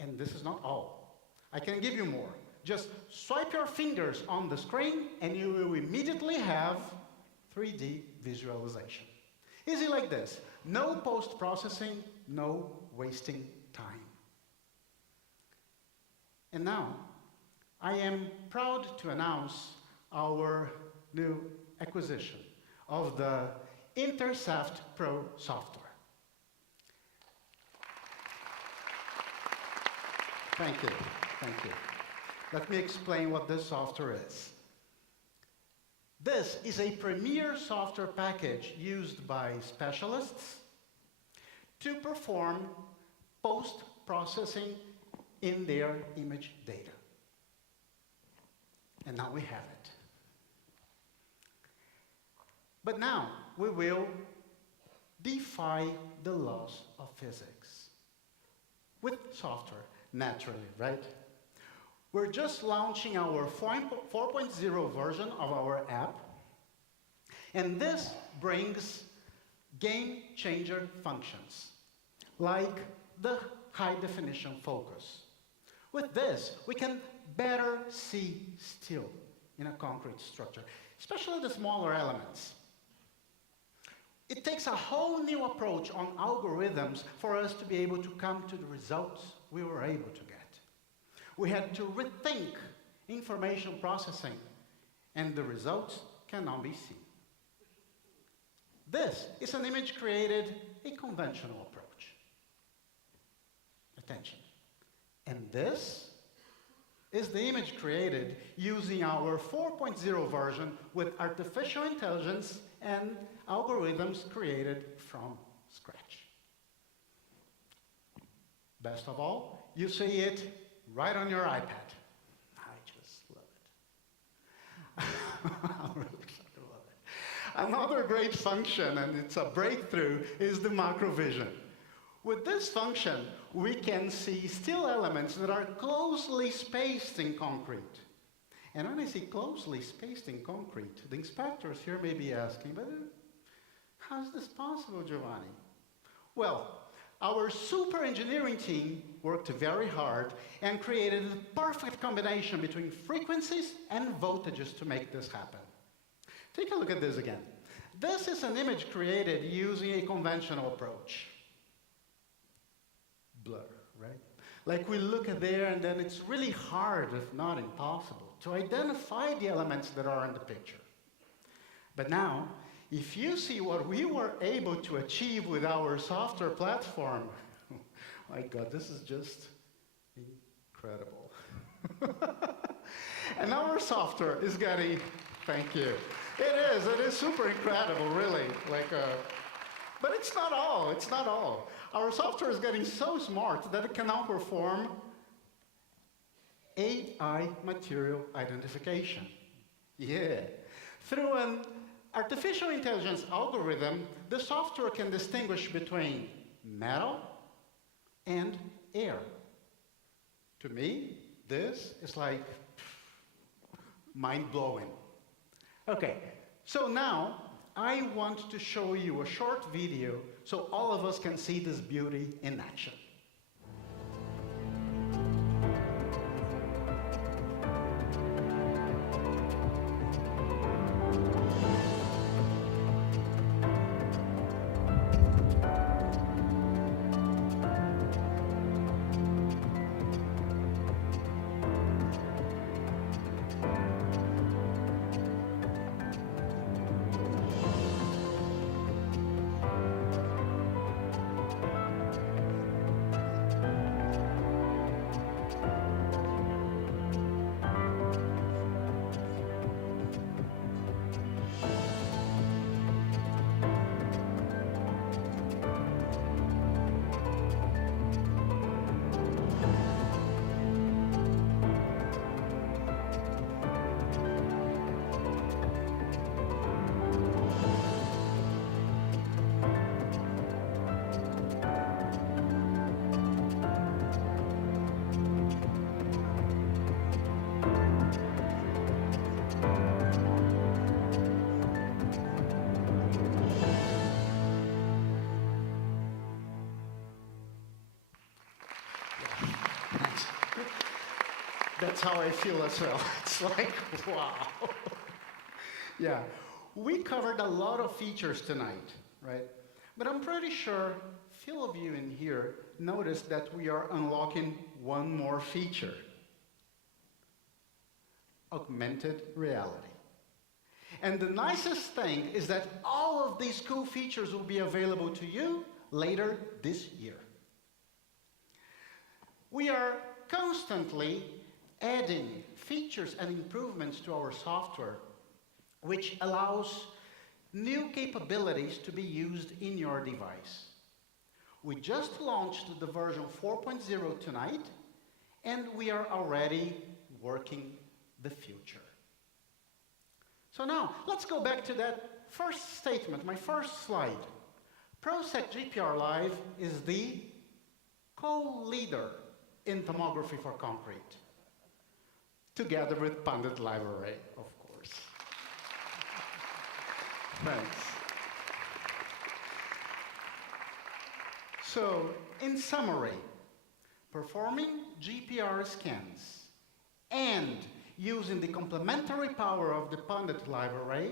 And this is not all. I can give you more. Just swipe your fingers on the screen and you will immediately have 3D visualization. Easy like this. No post-processing, no wasting time. And now, I am proud to announce our new acquisition of the Intercept Pro software. Thank you, thank you. Let me explain what this software is. This is a premier software package used by specialists to perform post-processing in their image data. And now we have it. But now we will defy the laws of physics with software, naturally, right? We're just launching our 4.0 version of our app, and this brings game-changer functions, like the high-definition focus. With this, we can better see still in a concrete structure, especially the smaller elements. It takes a whole new approach on algorithms for us to be able to come to the results we were able to get. We had to rethink information processing, and the results can now be seen. This is an image created a conventional approach. Attention. And this is the image created using our 4.0 version with artificial intelligence and algorithms created from scratch. Best of all, you see it right on your iPad. I just love it. I'm really excited about it. Another great function, and it's a breakthrough, is the macro vision. With this function, we can see still elements that are closely spaced in concrete. And when I say closely spaced in concrete, the inspectors here may be asking, but how's this possible, Giovanni? Well, our super engineering team worked very hard and created a perfect combination between frequencies and voltages to make this happen. Take a look at this again. This is an image created using a conventional approach. Blur, right? Like we look at there and then it's really hard, if not impossible, to identify the elements that are in the picture. But now, if you see what we were able to achieve with our software platform, my God, this is just incredible. And our software is getting, thank you. It is super incredible, really. But it's not all. Our software is getting so smart that it can now perform AI material identification. Yeah. Through an artificial intelligence algorithm, the software can distinguish between metal and air. To me, this is like mind-blowing. Okay, so now I want to show you a short video so all of us can see this beauty in action. That's how I feel as well. It's like, wow. Yeah, we covered a lot of features tonight, right? But I'm pretty sure a few of you in here noticed that we are unlocking one more feature. Augmented reality. And the nicest thing is that all of these cool features will be available to you later this year. We are constantly adding features and improvements to our software, which allows new capabilities to be used in your device. We just launched the version 4.0 tonight, and we are already working the future. So now, let's go back to that first statement, my first slide. Proceq GPR Live is the co-leader in tomography for concrete, together with Pandit Library, of course. Thanks. So, in summary, performing GPR scans and using the complementary power of the Pandit Library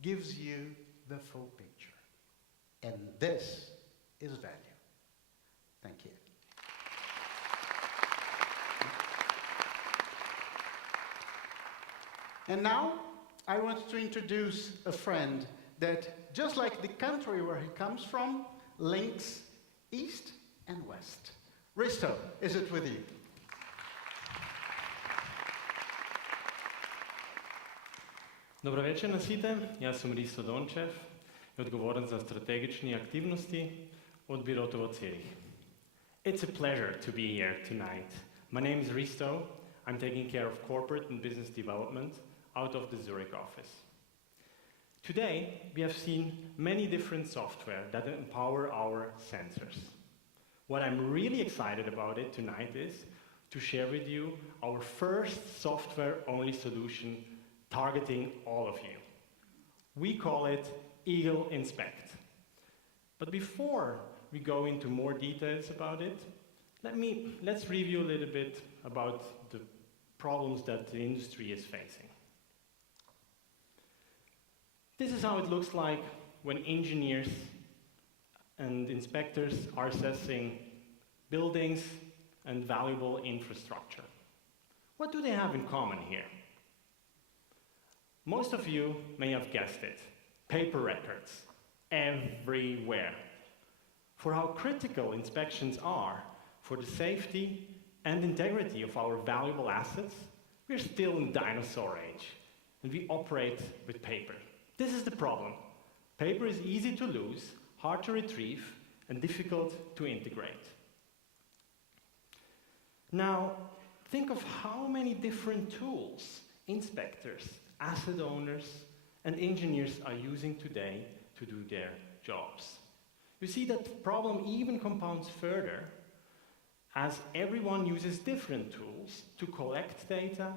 gives you the full picture. And this is value. Thank you. And now, I want to introduce a friend that, just like the country where he comes from, links East and West. Risto, is it with you? Dobro večer na svite, jaz sem Risto Dončev, odgovoren za strategične aktivnosti od Birotovo Zürich. It's a pleasure to be here tonight. My name is Risto. I'm taking care of corporate and business development out of the Zurich office. Today, we have seen many different software that empower our sensors. What I'm really excited about it tonight is to share with you our first software-only solution targeting all of you. We call it Eagle Inspect. But before we go into more details about it, let's review a little bit about the problems that the industry is facing. This is how it looks like when engineers and inspectors are assessing buildings and valuable infrastructure. What do they have in common here? Most of you may have guessed it. Paper records everywhere. For how critical inspections are for the safety and integrity of our valuable assets, we're still in dinosaur age, and we operate with paper. This is the problem. Paper is easy to lose, hard to retrieve, and difficult to integrate. Now, think of how many different tools inspectors, asset owners, and engineers are using today to do their jobs. You see that the problem even compounds further as everyone uses different tools to collect data,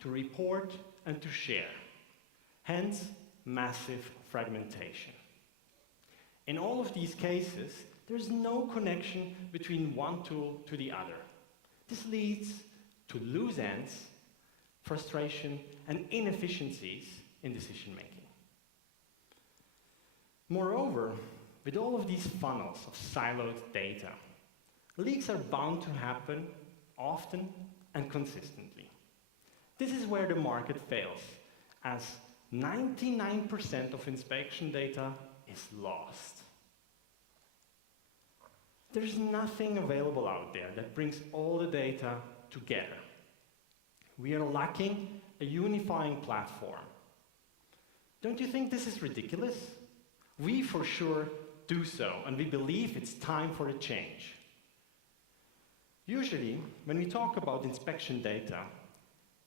to report, and to share. Hence, massive fragmentation. In all of these cases, there's no connection between one tool to the other. This leads to loose ends, frustration, and inefficiencies in decision-making. Moreover, with all of these funnels of siloed data, leaks are bound to happen often and consistently. This is where the market fails, as 99% of inspection data is lost. There's nothing available out there that brings all the data together. We are lacking a unifying platform. Don't you think this is ridiculous? We for sure do so, and we believe it's time for a change. Usually, when we talk about inspection data,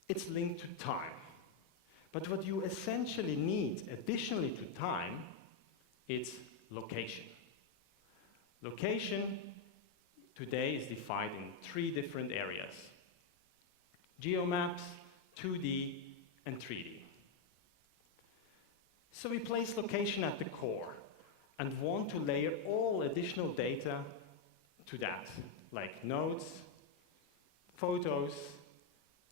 it's linked to time. But what you essentially need, additionally to time, is location. Location today is defined in 3 different areas: geomaps, 2D, and 3D. So we place location at the core and want to layer all additional data to that, like nodes, photos,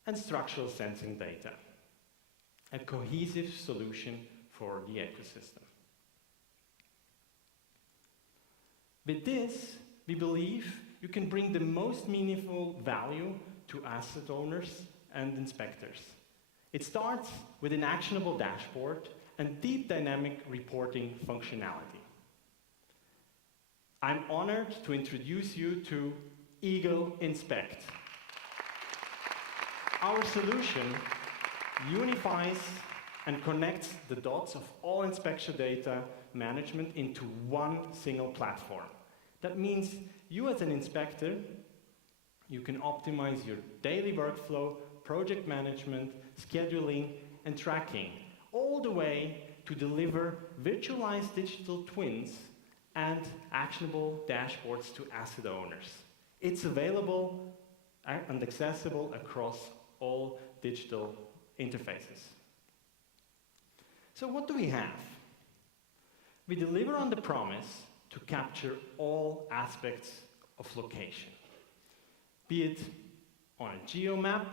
and structural sensing data. A cohesive solution for the ecosystem. With this, we believe you can bring the most meaningful value to asset owners and inspectors. It starts with an actionable dashboard and deep dynamic reporting functionality. I'm honored to introduce you to Eagle Inspect. Our solution unifies and connects the dots of all inspection data management into one single platform. That means you as an inspector, you can optimize your daily workflow, project management, scheduling, and tracking, all the way to deliver virtualized digital twins and actionable dashboards to asset owners. It's available and accessible across all digital interfaces. So what do we have? We deliver on the promise to capture all aspects of location, be it on a geomap,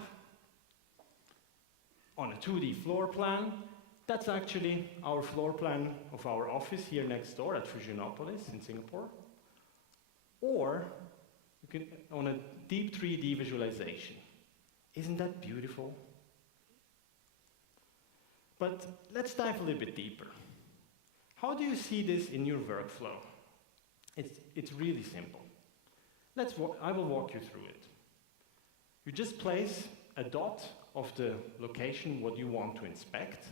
on a 2D floor plan. That's actually our floor plan of our office here next door at Fusionopolis in Singapore. Or you can on a deep 3D visualization. Isn't that beautiful? But let's dive a little bit deeper. How do you see this in your workflow? It's really simple. I will walk you through it. You just place a dot of the location what you want to inspect,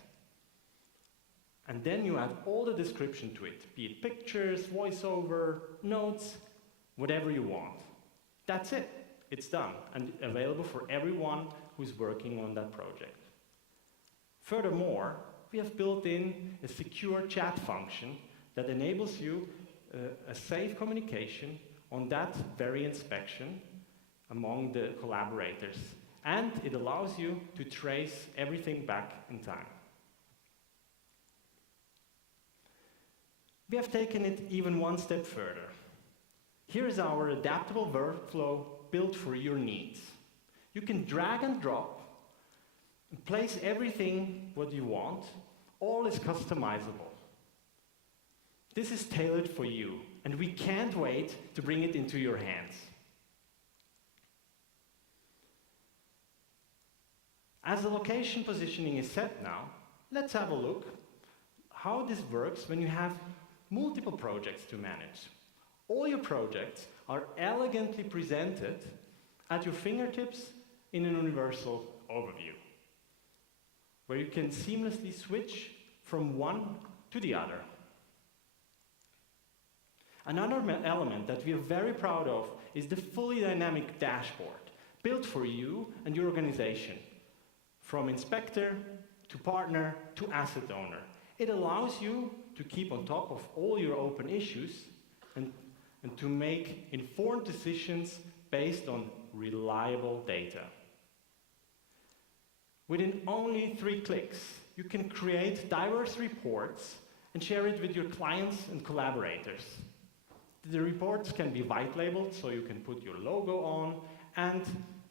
and then you add all the description to it, be it pictures, voiceover, notes, whatever you want. That's it. It's done and available for everyone who's working on that project. Furthermore, we have built in a secure chat function that enables you a safe communication on that very inspection among the collaborators. And it allows you to trace everything back in time. We have taken it even one step further. Here is our adaptable workflow built for your needs. You can drag and drop and place everything what you want. All is customizable. This is tailored for you, and we can't wait to bring it into your hands. As the location positioning is set now, let's have a look how this works when you have multiple projects to manage. All your projects are elegantly presented at your fingertips in an universal overview, where you can seamlessly switch from one to the other. Another element that we are very proud of is the fully dynamic dashboard, built for you and your organization, from inspector to partner to asset owner. It allows you to keep on top of all your open issues and to make informed decisions based on reliable data. Within only 3 clicks, you can create diverse reports and share it with your clients and collaborators. The reports can be white labeled, so you can put your logo on and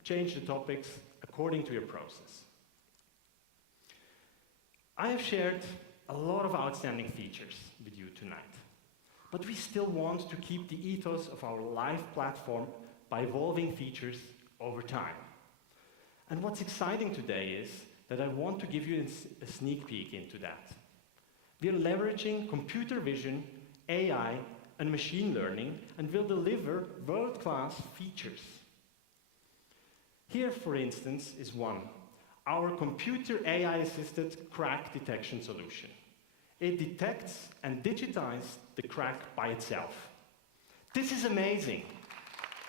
change the topics according to your process. I have shared a lot of outstanding features with you tonight, but we still want to keep the ethos of our live platform by evolving features over time. And what's exciting today is that I want to give you a sneak peek into that. We are leveraging computer vision, AI, and machine learning, and will deliver world-class features. Here, for instance, is one, our computer AI-assisted crack detection solution. It detects and digitizes the crack by itself. This is amazing.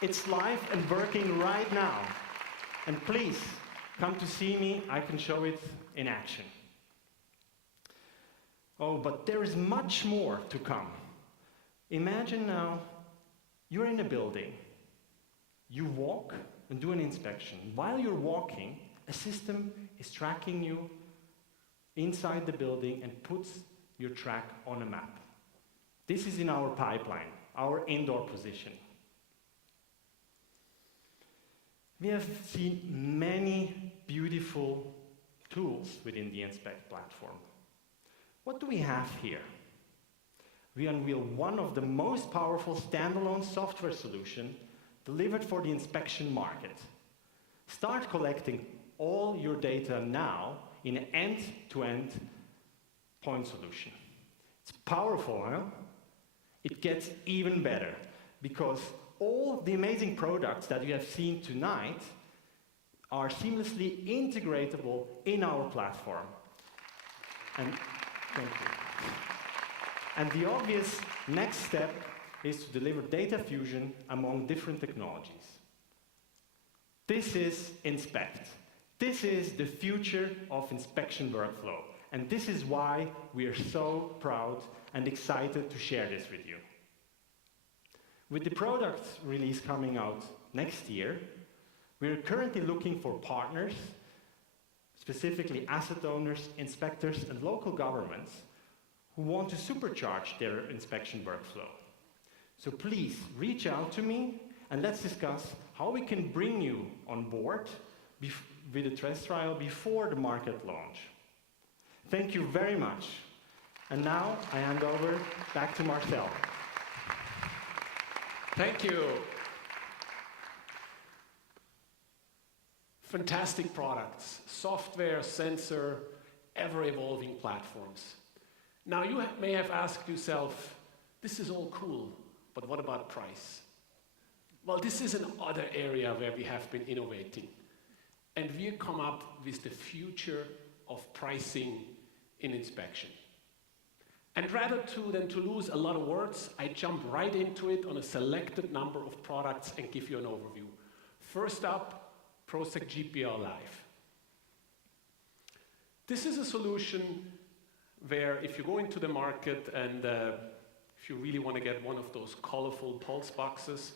It's live and working right now. And please, come to see me, I can show it in action. Oh, but there is much more to come. Imagine now, you're in a building. You walk and do an inspection. While you're walking, a system is tracking you inside the building and puts your track on a map. This is in our pipeline, our indoor position. We have seen many beautiful tools within the Inspect platform. What do we have here? We unveil one of the most powerful standalone software solutions delivered for the inspection market. Start collecting all your data now in an end-to-end point solution. It's powerful, huh? It gets even better because all the amazing products that you have seen tonight are seamlessly integratable in our platform. And thank you. And the obvious next step is to deliver data fusion among different technologies. This is Inspect. This is the future of inspection workflow. And this is why we are so proud and excited to share this with you. With the product release coming out next year, we're currently looking for partners, specifically asset owners, inspectors, and local governments who want to supercharge their inspection workflow. So please reach out to me and let's discuss how we can bring you on board with a test trial before the market launch. Thank you very much. And now I hand over back to Marcel. Thank you. Fantastic products, software, sensor, ever-evolving platforms. Now you may have asked yourself, this is all cool, but what about price? Well, this is another area where we have been innovating. And we've come up with the future of pricing in inspection. And rather than to lose a lot of words, I jump right into it on a selected number of products and give you an overview. First up, Proceq GPR Live. This is a solution where if you go into the market and if you really want to get one of those colorful pulse boxes,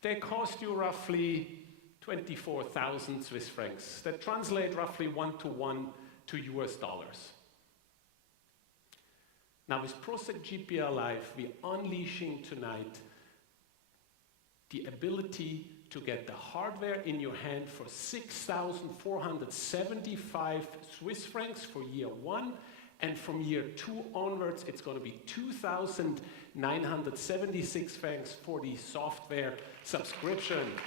they cost you roughly 24,000 Swiss francs. That translate roughly 1-to-1 to US dollars. Now with Proceq GPR Live, we're unleashing tonight the ability to get the hardware in your hand for 6,475 Swiss francs for year 1, and from year 2 onwards, it's going to be 2,976 francs for the software subscription.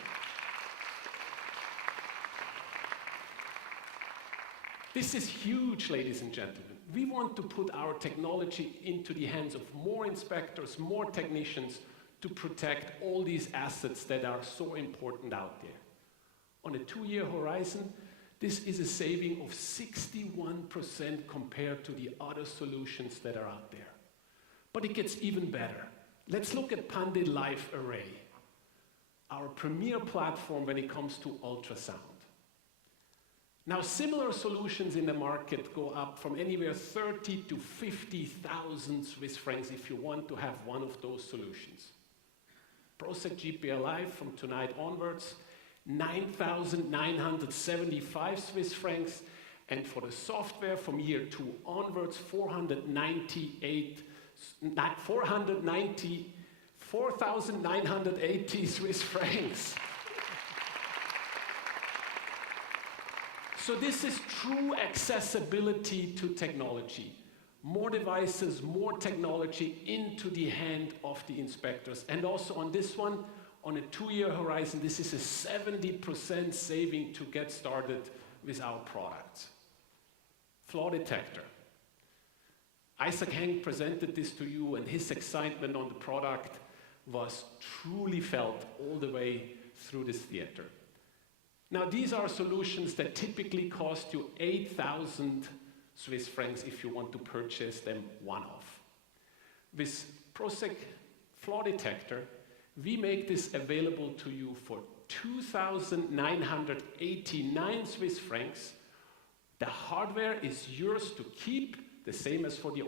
This is huge, ladies and gentlemen. We want to put our technology into the hands of more inspectors, more technicians, to protect all these assets that are so important out there. On a 2-year horizon, this is a saving of 61% compared to the other solutions that are out there. But it gets even better. Let's look at Pandit Live Array, our premier platform when it comes to ultrasound. Now, similar solutions in the market go up from anywhere 30 to 50,000 Swiss francs if you want to have one of those solutions. Proceq GPR Live from tonight onwards, 9,975 Swiss francs, and for the software from year 2 onwards, 4,980 Swiss francs. So this is true accessibility to technology. More devices, more technology into the hand of the inspectors. And also on this one, on a 2-year horizon, this is a 70% saving to get started with our products. Flaw detector. Isaac Heng presented this to you, and his excitement on the product was truly felt all the way through this theater. Now, these are solutions that typically cost you 8,000 Swiss francs if you want to purchase them one-off. With Proceq Flaw Detector, we make this available to you for 2,989 Swiss francs. The hardware is yours to keep, the same as for the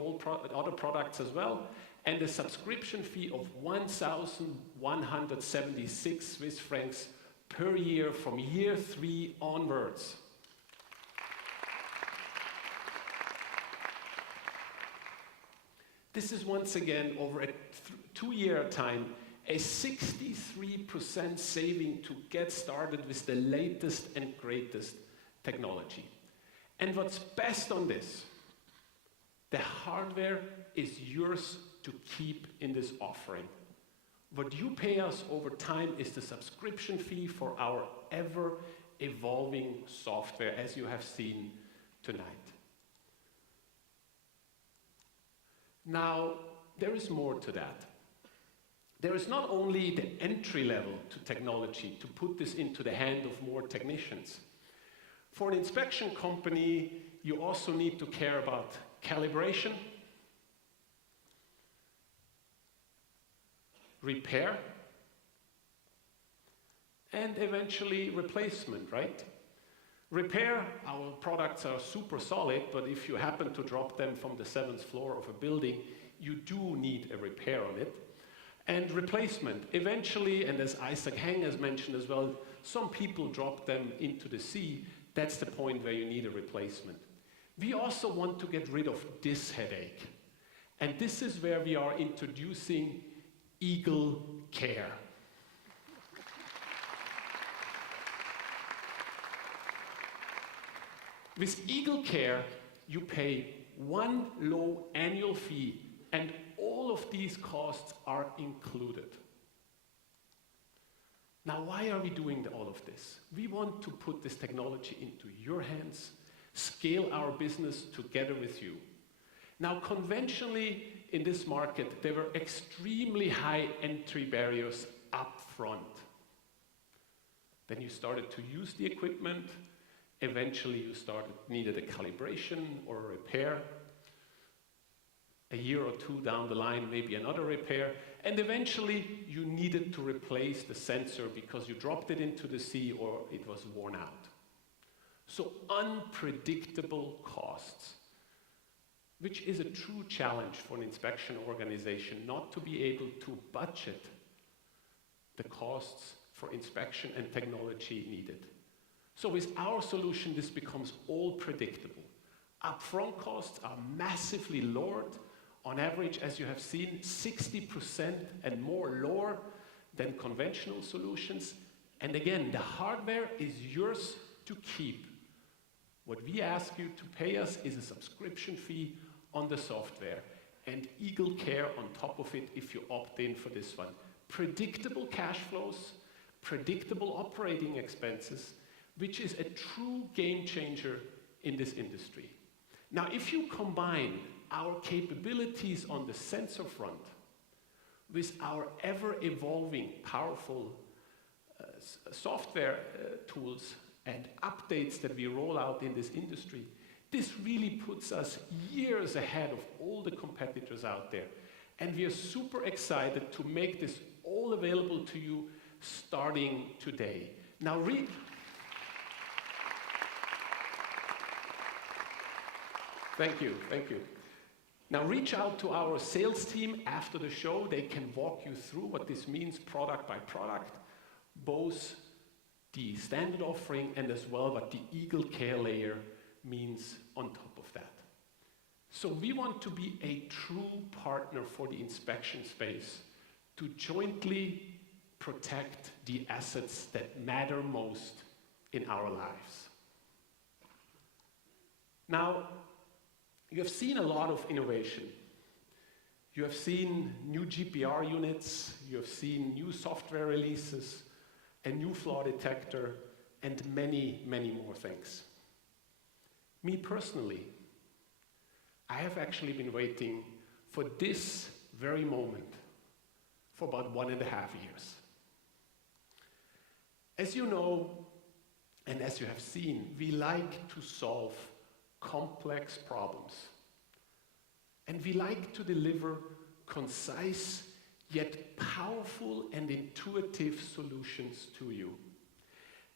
other products as well, and a subscription fee of 1,176 Swiss francs per year from year 3 onwards. This is once again over a 2-year time a 63% saving to get started with the latest and greatest technology. And what's best on this, the hardware is yours to keep in this offering. What you pay us over time is the subscription fee for our ever-evolving software, as you have seen tonight. Now, there is more to that. There is not only the entry level to technology to put this into the hand of more technicians. For an inspection company, you also need to care about calibration, repair, and eventually replacement, right? Repair, our products are super solid, but if you happen to drop them from the 7th floor of a building, you do need a repair on it. And replacement, eventually, and as Isaac Heng has mentioned as well, some people drop them into the sea. That's the point where you need a replacement. We also want to get rid of this headache. And this is where we are introducing Eagle Care. With Eagle Care, you pay one low annual fee, and all of these costs are included. Now, why are we doing all of this? We want to put this technology into your hands, scale our business together with you. Now, conventionally, in this market, there were extremely high entry barriers up front. Then you started to use the equipment. Eventually, you needed a calibration or a repair. A year or two down the line, maybe another repair. And eventually, you needed to replace the sensor because you dropped it into the sea or it was worn out. So unpredictable costs, which is a true challenge for an inspection organization, not to be able to budget the costs for inspection and technology needed. So with our solution, this becomes all predictable. Upfront costs are massively lowered. On average, as you have seen, 60% and more lower than conventional solutions. And again, the hardware is yours to keep. What we ask you to pay us is a subscription fee on the software and Eagle Care on top of it if you opt in for this one. Predictable cash flows, predictable operating expenses, which is a true game changer in this industry. Now, if you combine our capabilities on the sensor front with our ever-evolving, powerful software tools and updates that we roll out in this industry, this really puts us years ahead of all the competitors out there. And we are super excited to make this all available to you starting today. Now, Thank you. Now reach out to our sales team after the show. They can walk you through what this means product by product, both the standard offering and as well what the Eagle Care layer means on top of that. So we want to be a true partner for the inspection space to jointly protect the assets that matter most in our lives. Now, you have seen a lot of innovation. You have seen new GPR units, you have seen new software releases, a new flaw detector, and many, many more things. Me personally, I have actually been waiting for this very moment for about 1.5 years. As you know, and as you have seen, we like to solve complex problems. And we like to deliver concise yet powerful and intuitive solutions to you.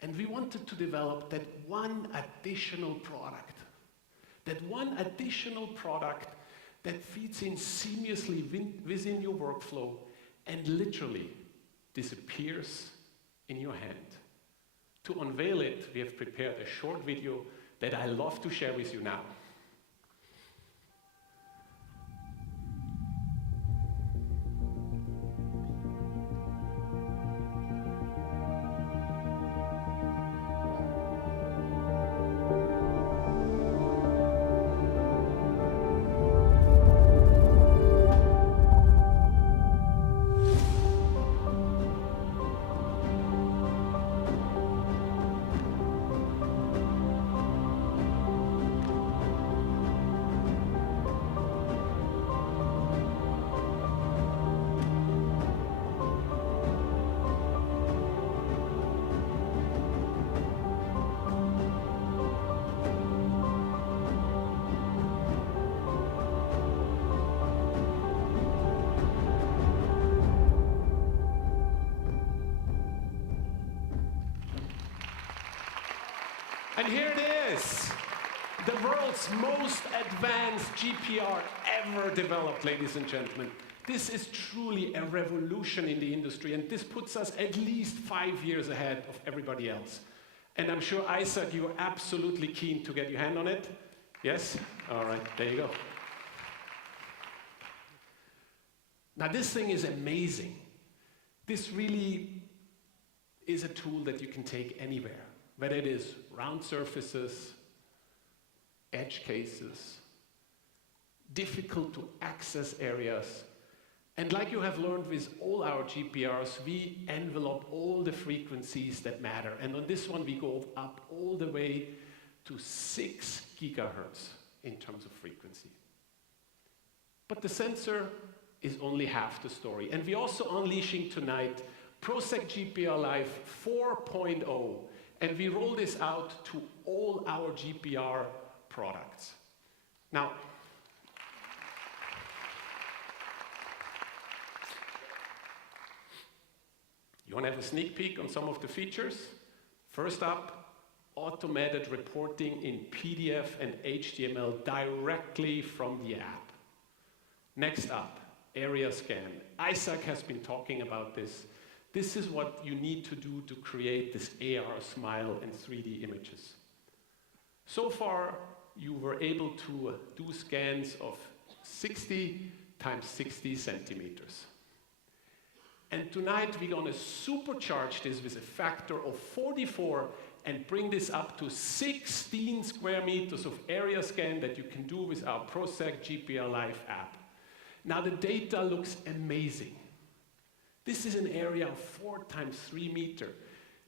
And we wanted to develop that one additional product that fits in seamlessly within your workflow and literally disappears in your hand. To unveil it, we have prepared a short video that I love to share with you now. And here it is. The world's most advanced GPR ever developed, ladies and gentlemen. This is truly a revolution in the industry, and this puts us at least 5 years ahead of everybody else. And I'm sure, Isaac, you are absolutely keen to get your hand on it. Yes? All right, there you go. Now, this thing is amazing. This really is a tool that you can take anywhere, whether it is round surfaces, edge cases, difficult to access areas. And like you have learned with all our GPRs, we envelop all the frequencies that matter. And on this one, we go up all the way to 6 gigahertz in terms of frequency. But the sensor is only half the story. And we're also unleashing tonight Proceq GPR Live 4.0. And we roll this out to all our GPR products. Now, you want to have a sneak peek on some of the features? First up, automated reporting in PDF and HTML directly from the app. Next up, area scan. Isaac has been talking about this. This is what you need to do to create this AR smile and 3D images. So far, you were able to do scans of 60 times 60 centimeters. And tonight, we're going to supercharge this with a factor of 44 and bring this up to 16 square meters of area scan that you can do with our Proceq GPR Live app. Now, the data looks amazing. This is an area of 4 times 3 meter,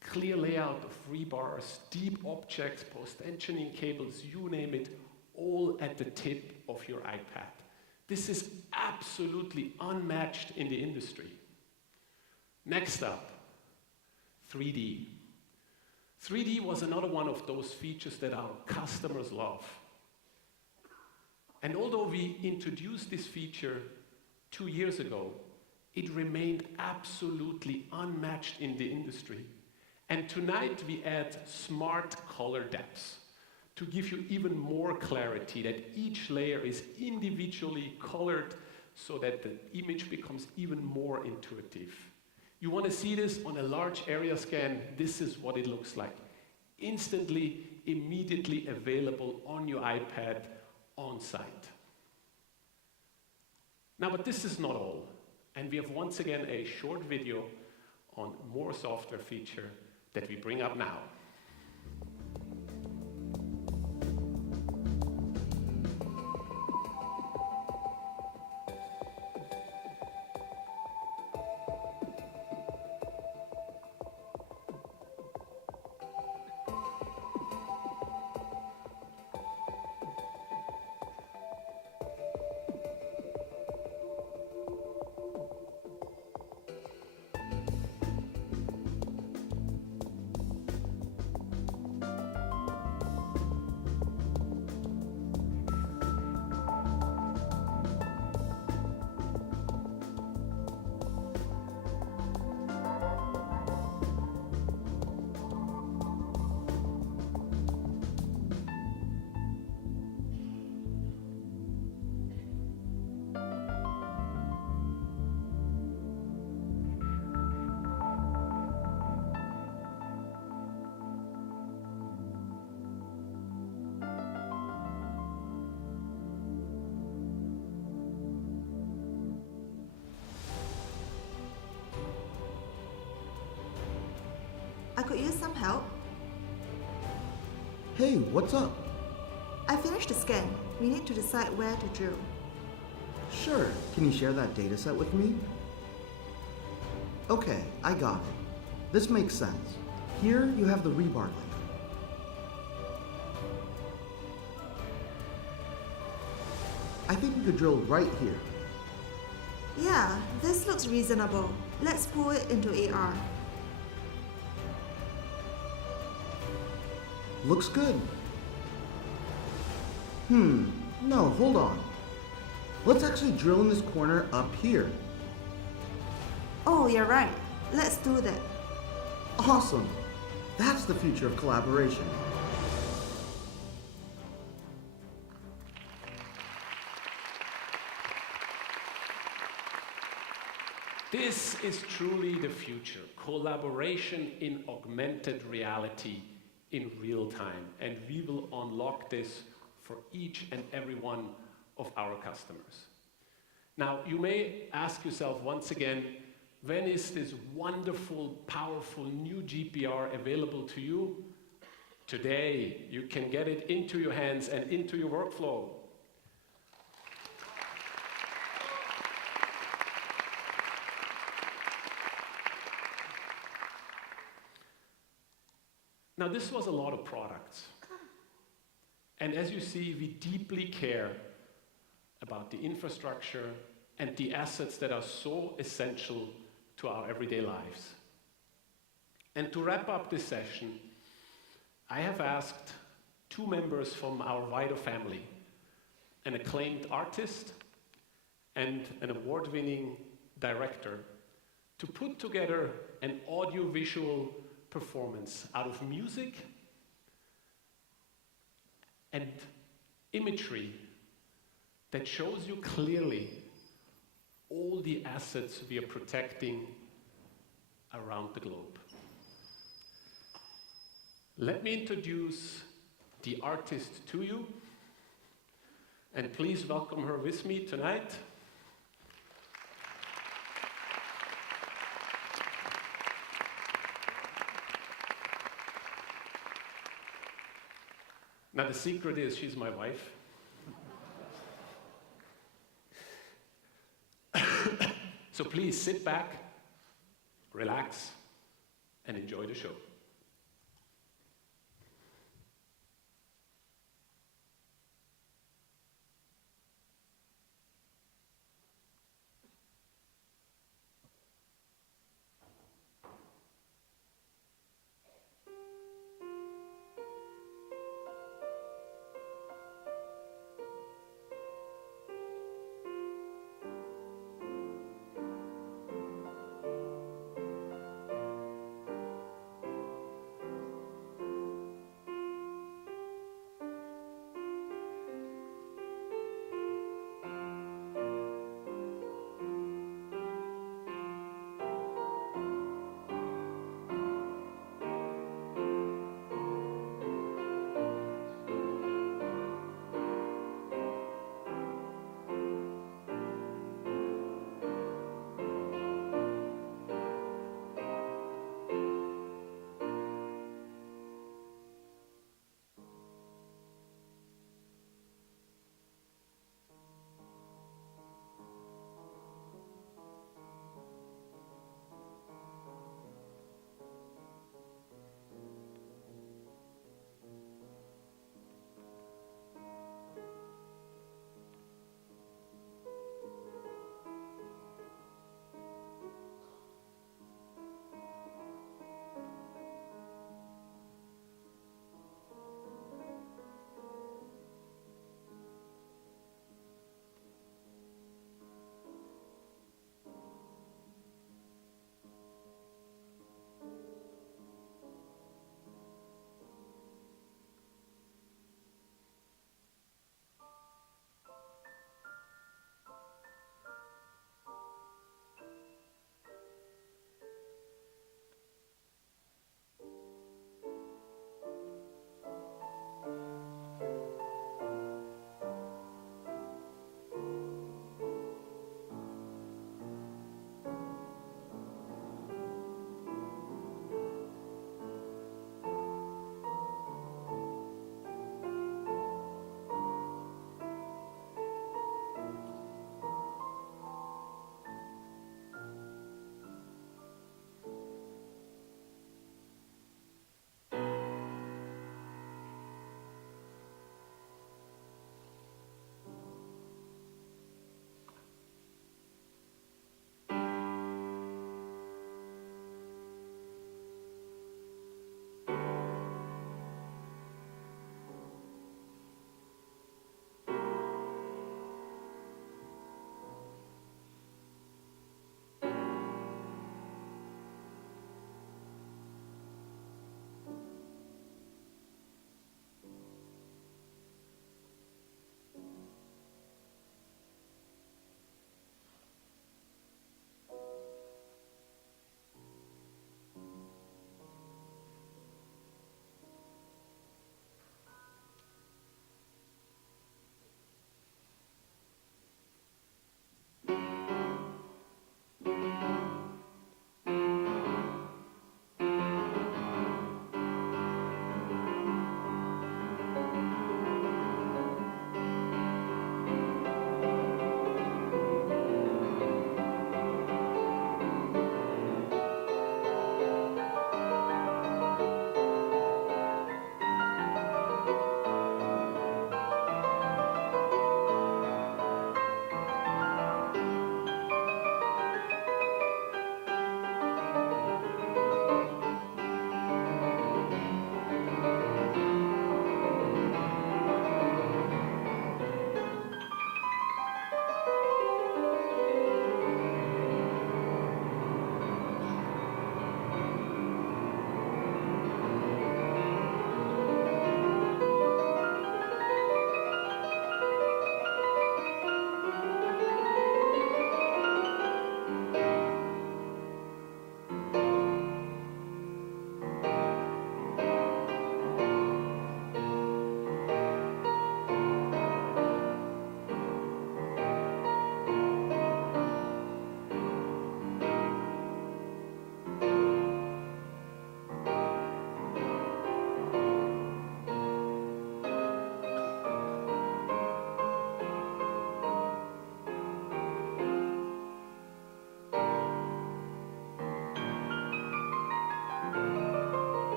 clear layout of rebars, deep objects, post-tensioning cables, you name it, all at the tip of your iPad. This is absolutely unmatched in the industry. Next up, 3D. 3D was another one of those features that our customers love. And although we introduced this feature 2 years ago, it remained absolutely unmatched in the industry. And tonight we add smart color depths to give you even more clarity, that each layer is individually colored so that the image becomes even more intuitive. You want to see this on a large area scan, this is what it looks like. Instantly, immediately available on your iPad on site. Now, but this is not all. And we have once again a short video on more software feature that we bring up now. I could use some help. Hey, what's up? I finished the scan. We need to decide where to drill. Sure, can you share that dataset with me? Okay, I got it. This makes sense. Here you have the rebar layer. I think we could drill right here. Yeah, this looks reasonable. Let's pull it into AR. Looks good. No, hold on. Let's actually drill in this corner up here. Oh, you're right. Let's do that. Awesome. That's the future of collaboration. This is truly the future, collaboration in augmented reality in real time, and we will unlock this for each and every one of our customers. Now, you may ask yourself once again, when is this wonderful, powerful new GPR available to you? Today, you can get it into your hands and into your workflow. Now, this was a lot of products. And as you see, we deeply care about the infrastructure and the assets that are so essential to our everyday lives. And to wrap up this session, I have asked two members from our wider family, an acclaimed artist and an award-winning director, to put together an audiovisual performance out of music and imagery that shows you clearly all the assets we are protecting around the globe. Let me introduce the artist to you, and please welcome her with me tonight. Now, the secret is she's my wife. So please sit back, relax, and enjoy the show.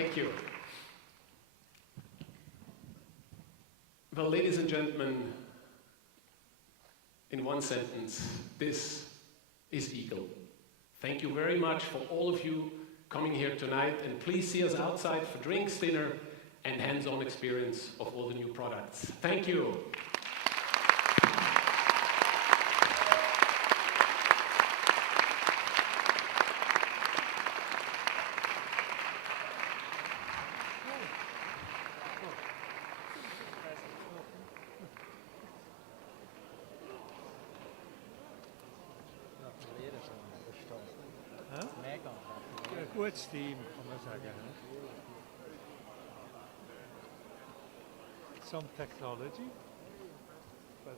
Thank you. Well, ladies and gentlemen, in one sentence, this is Eagle. Thank you very much for all of you coming here tonight, and please see us outside for drinks, dinner, and hands-on experience of all the new products. Thank you. Gutes Team, kann man sagen. Some technology, but